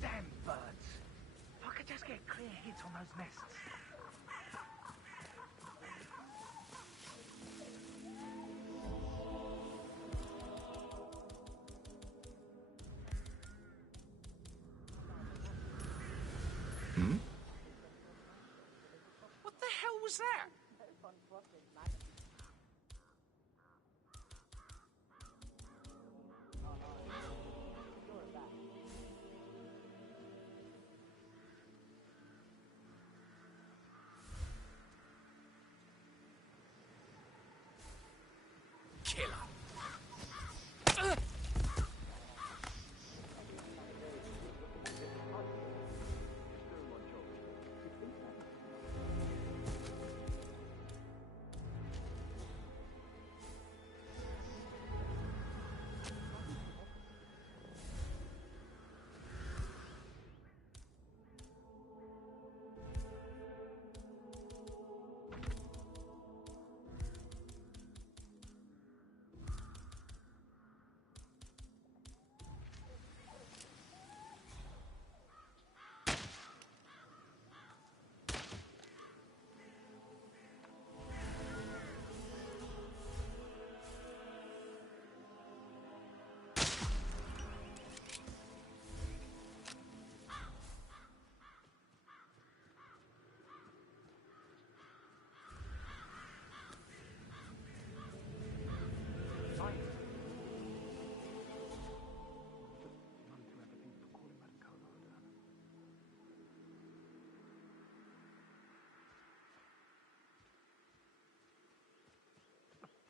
Damn birds! If I could just get clear hits on those nests. What the hell was that? Killer.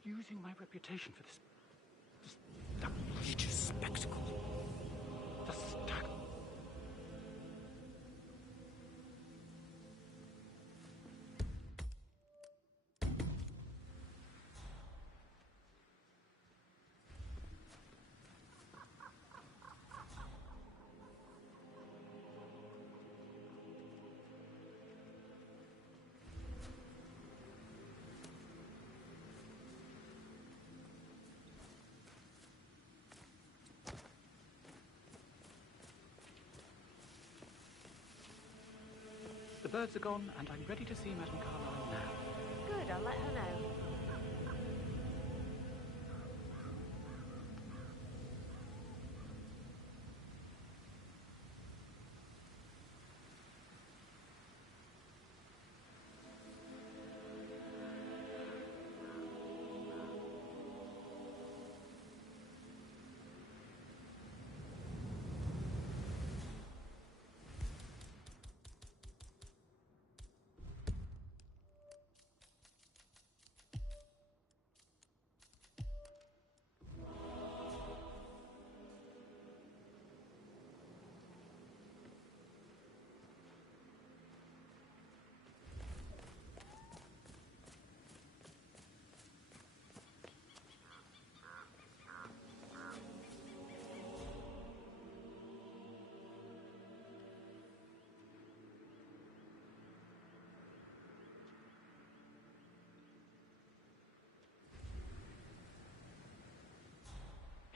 Using my reputation for this outrageous spectacle. The stag. The birds are gone, and I'm ready to see Madame Carlyle now. Good, I'll let her know.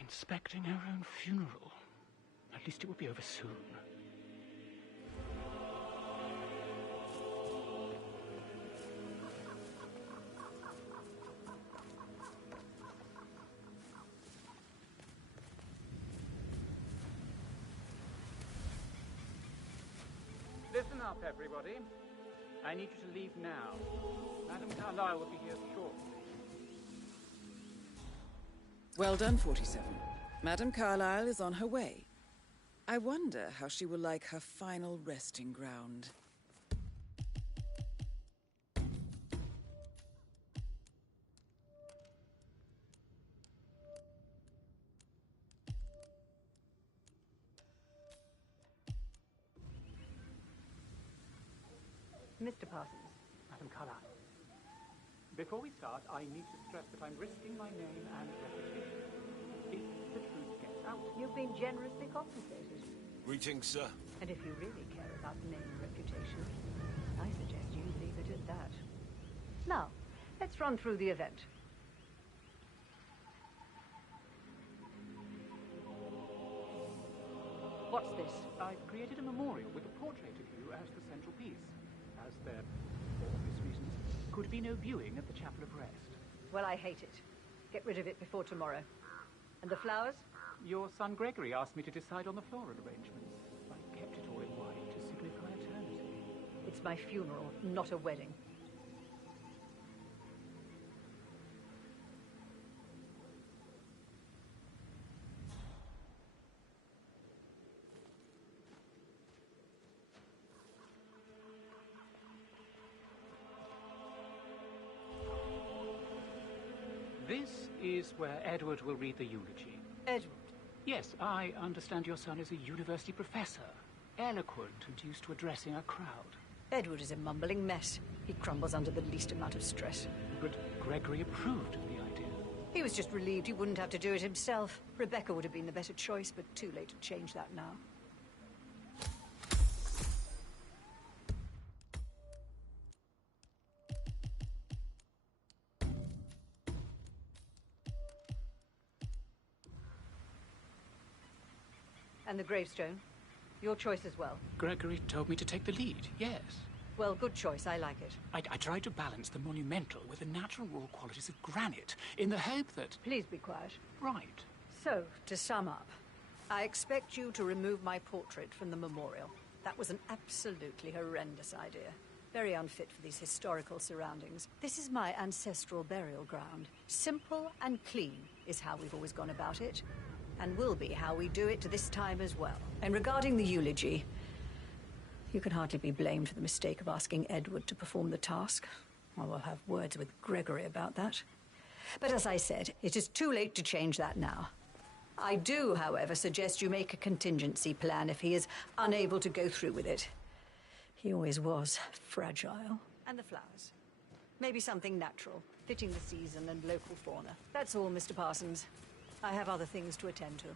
Inspecting her own funeral. At least it will be over soon. Listen up, everybody. I need you to leave now. Madam Carlyle will be here shortly. Well done, 47. Madam Carlyle is on her way. I wonder how she will like her final resting ground. Mr. Parsons. Madam Carlyle. Before we start, I need to stress that I'm risking my name and reputation. If the truth gets out... You've been generously compensated. Greetings, sir. And if you really care about name and reputation, I suggest you leave it at that. Now, let's run through the event. What's this? I've created a memorial with a portrait of you as the central piece. As there, for obvious reasons, could be no viewing at the Chapel of Rest. Well, I hate it. Get rid of it before tomorrow. And the flowers? Your son Gregory asked me to decide on the floral arrangements. I kept it all in white to signify eternity. It's my funeral, not a wedding. This is where Edward will read the eulogy. Edward? Yes, I understand your son is a university professor. Eloquent and used to addressing a crowd. Edward is a mumbling mess. He crumbles under the least amount of stress. But Gregory approved of the idea. He was just relieved he wouldn't have to do it himself. Rebecca would have been the better choice, but too late to change that now. And the gravestone? Your choice as well. Gregory told me to take the lead, yes. Well, good choice. I like it. I tried to balance the monumental with the natural raw qualities of granite, in the hope that... Please be quiet. Right. So, to sum up, I expect you to remove my portrait from the memorial. That was an absolutely horrendous idea. Very unfit for these historical surroundings. This is my ancestral burial ground. Simple and clean is how we've always gone about it. And will be how we do it this time as well. And regarding the eulogy, you can hardly be blamed for the mistake of asking Edward to perform the task. I will have words with Gregory about that. But as I said, it is too late to change that now. I do, however, suggest you make a contingency plan if he is unable to go through with it. He always was fragile. And the flowers. Maybe something natural, fitting the season and local fauna. That's all, Mr. Parsons. I have other things to attend to.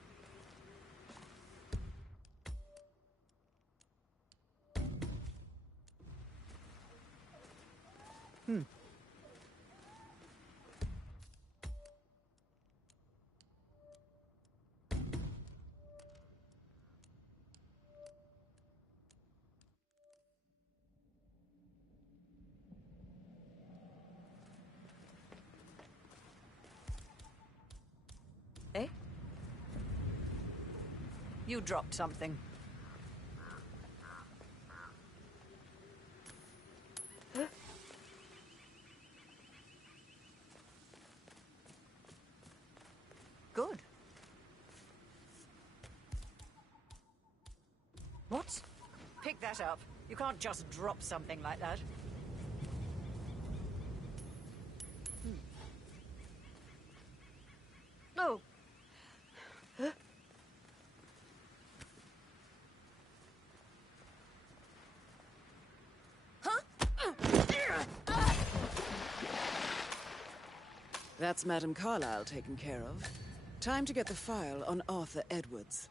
Eh? You dropped something. Huh? Good. What? Pick that up. You can't just drop something like that. Oh. Huh? That's Madam Carlyle taken care of. Time to get the file on Arthur Edwards.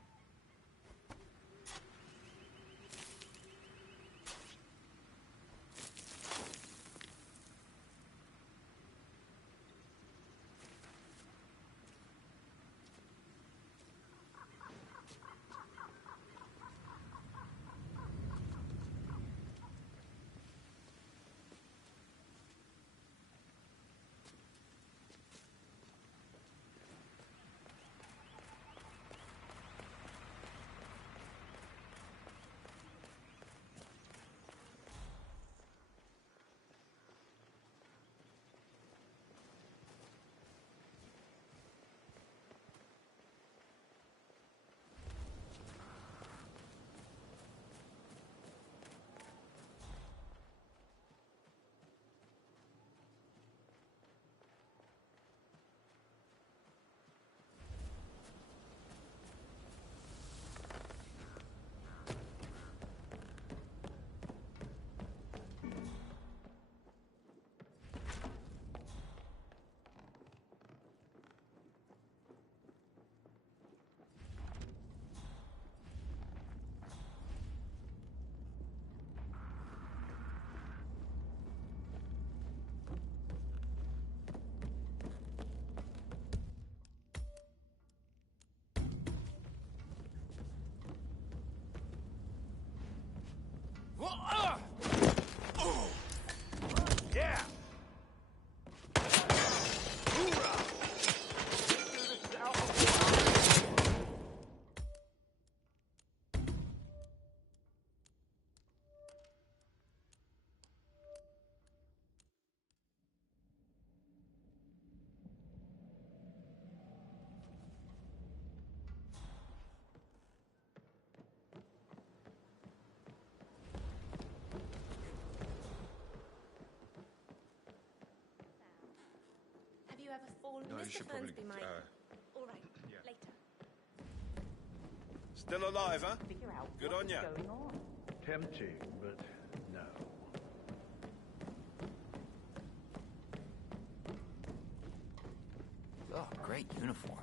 Yeah! Have you ever fallen? No, you Mr. should probably, Fernsby might. All right, later. Still alive, huh? Figure out Good what on is ya. going on. Tempting, but no. Oh, great uniform.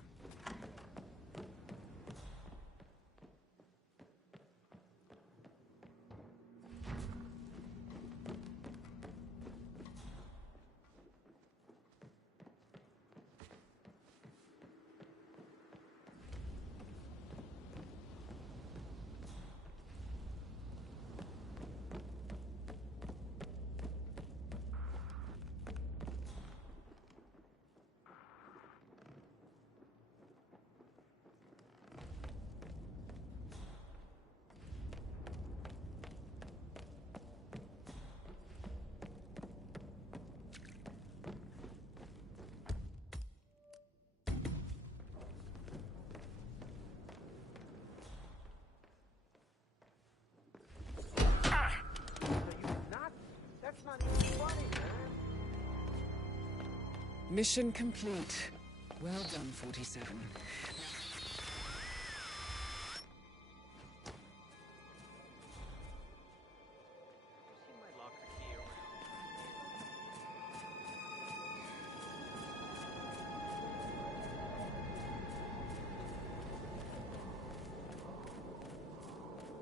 That's not even funny, man. Mission complete. Well done, 47.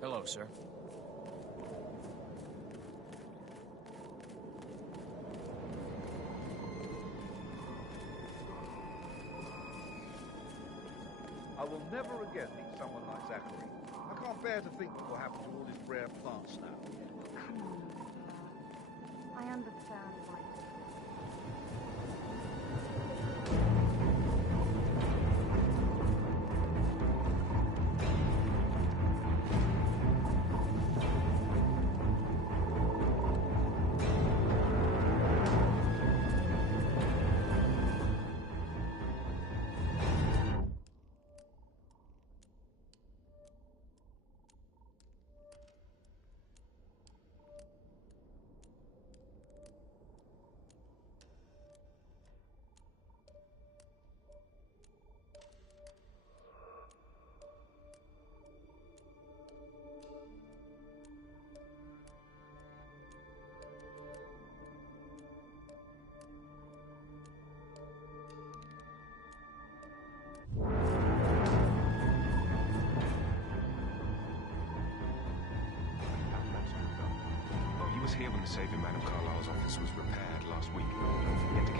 Hello, sir. I will never again meet someone like Zachary. I can't bear to think what will happen to all these rare plants now. Come on. I understand why. He was here when the safe in Madame Carlyle's office was repaired last week. He had to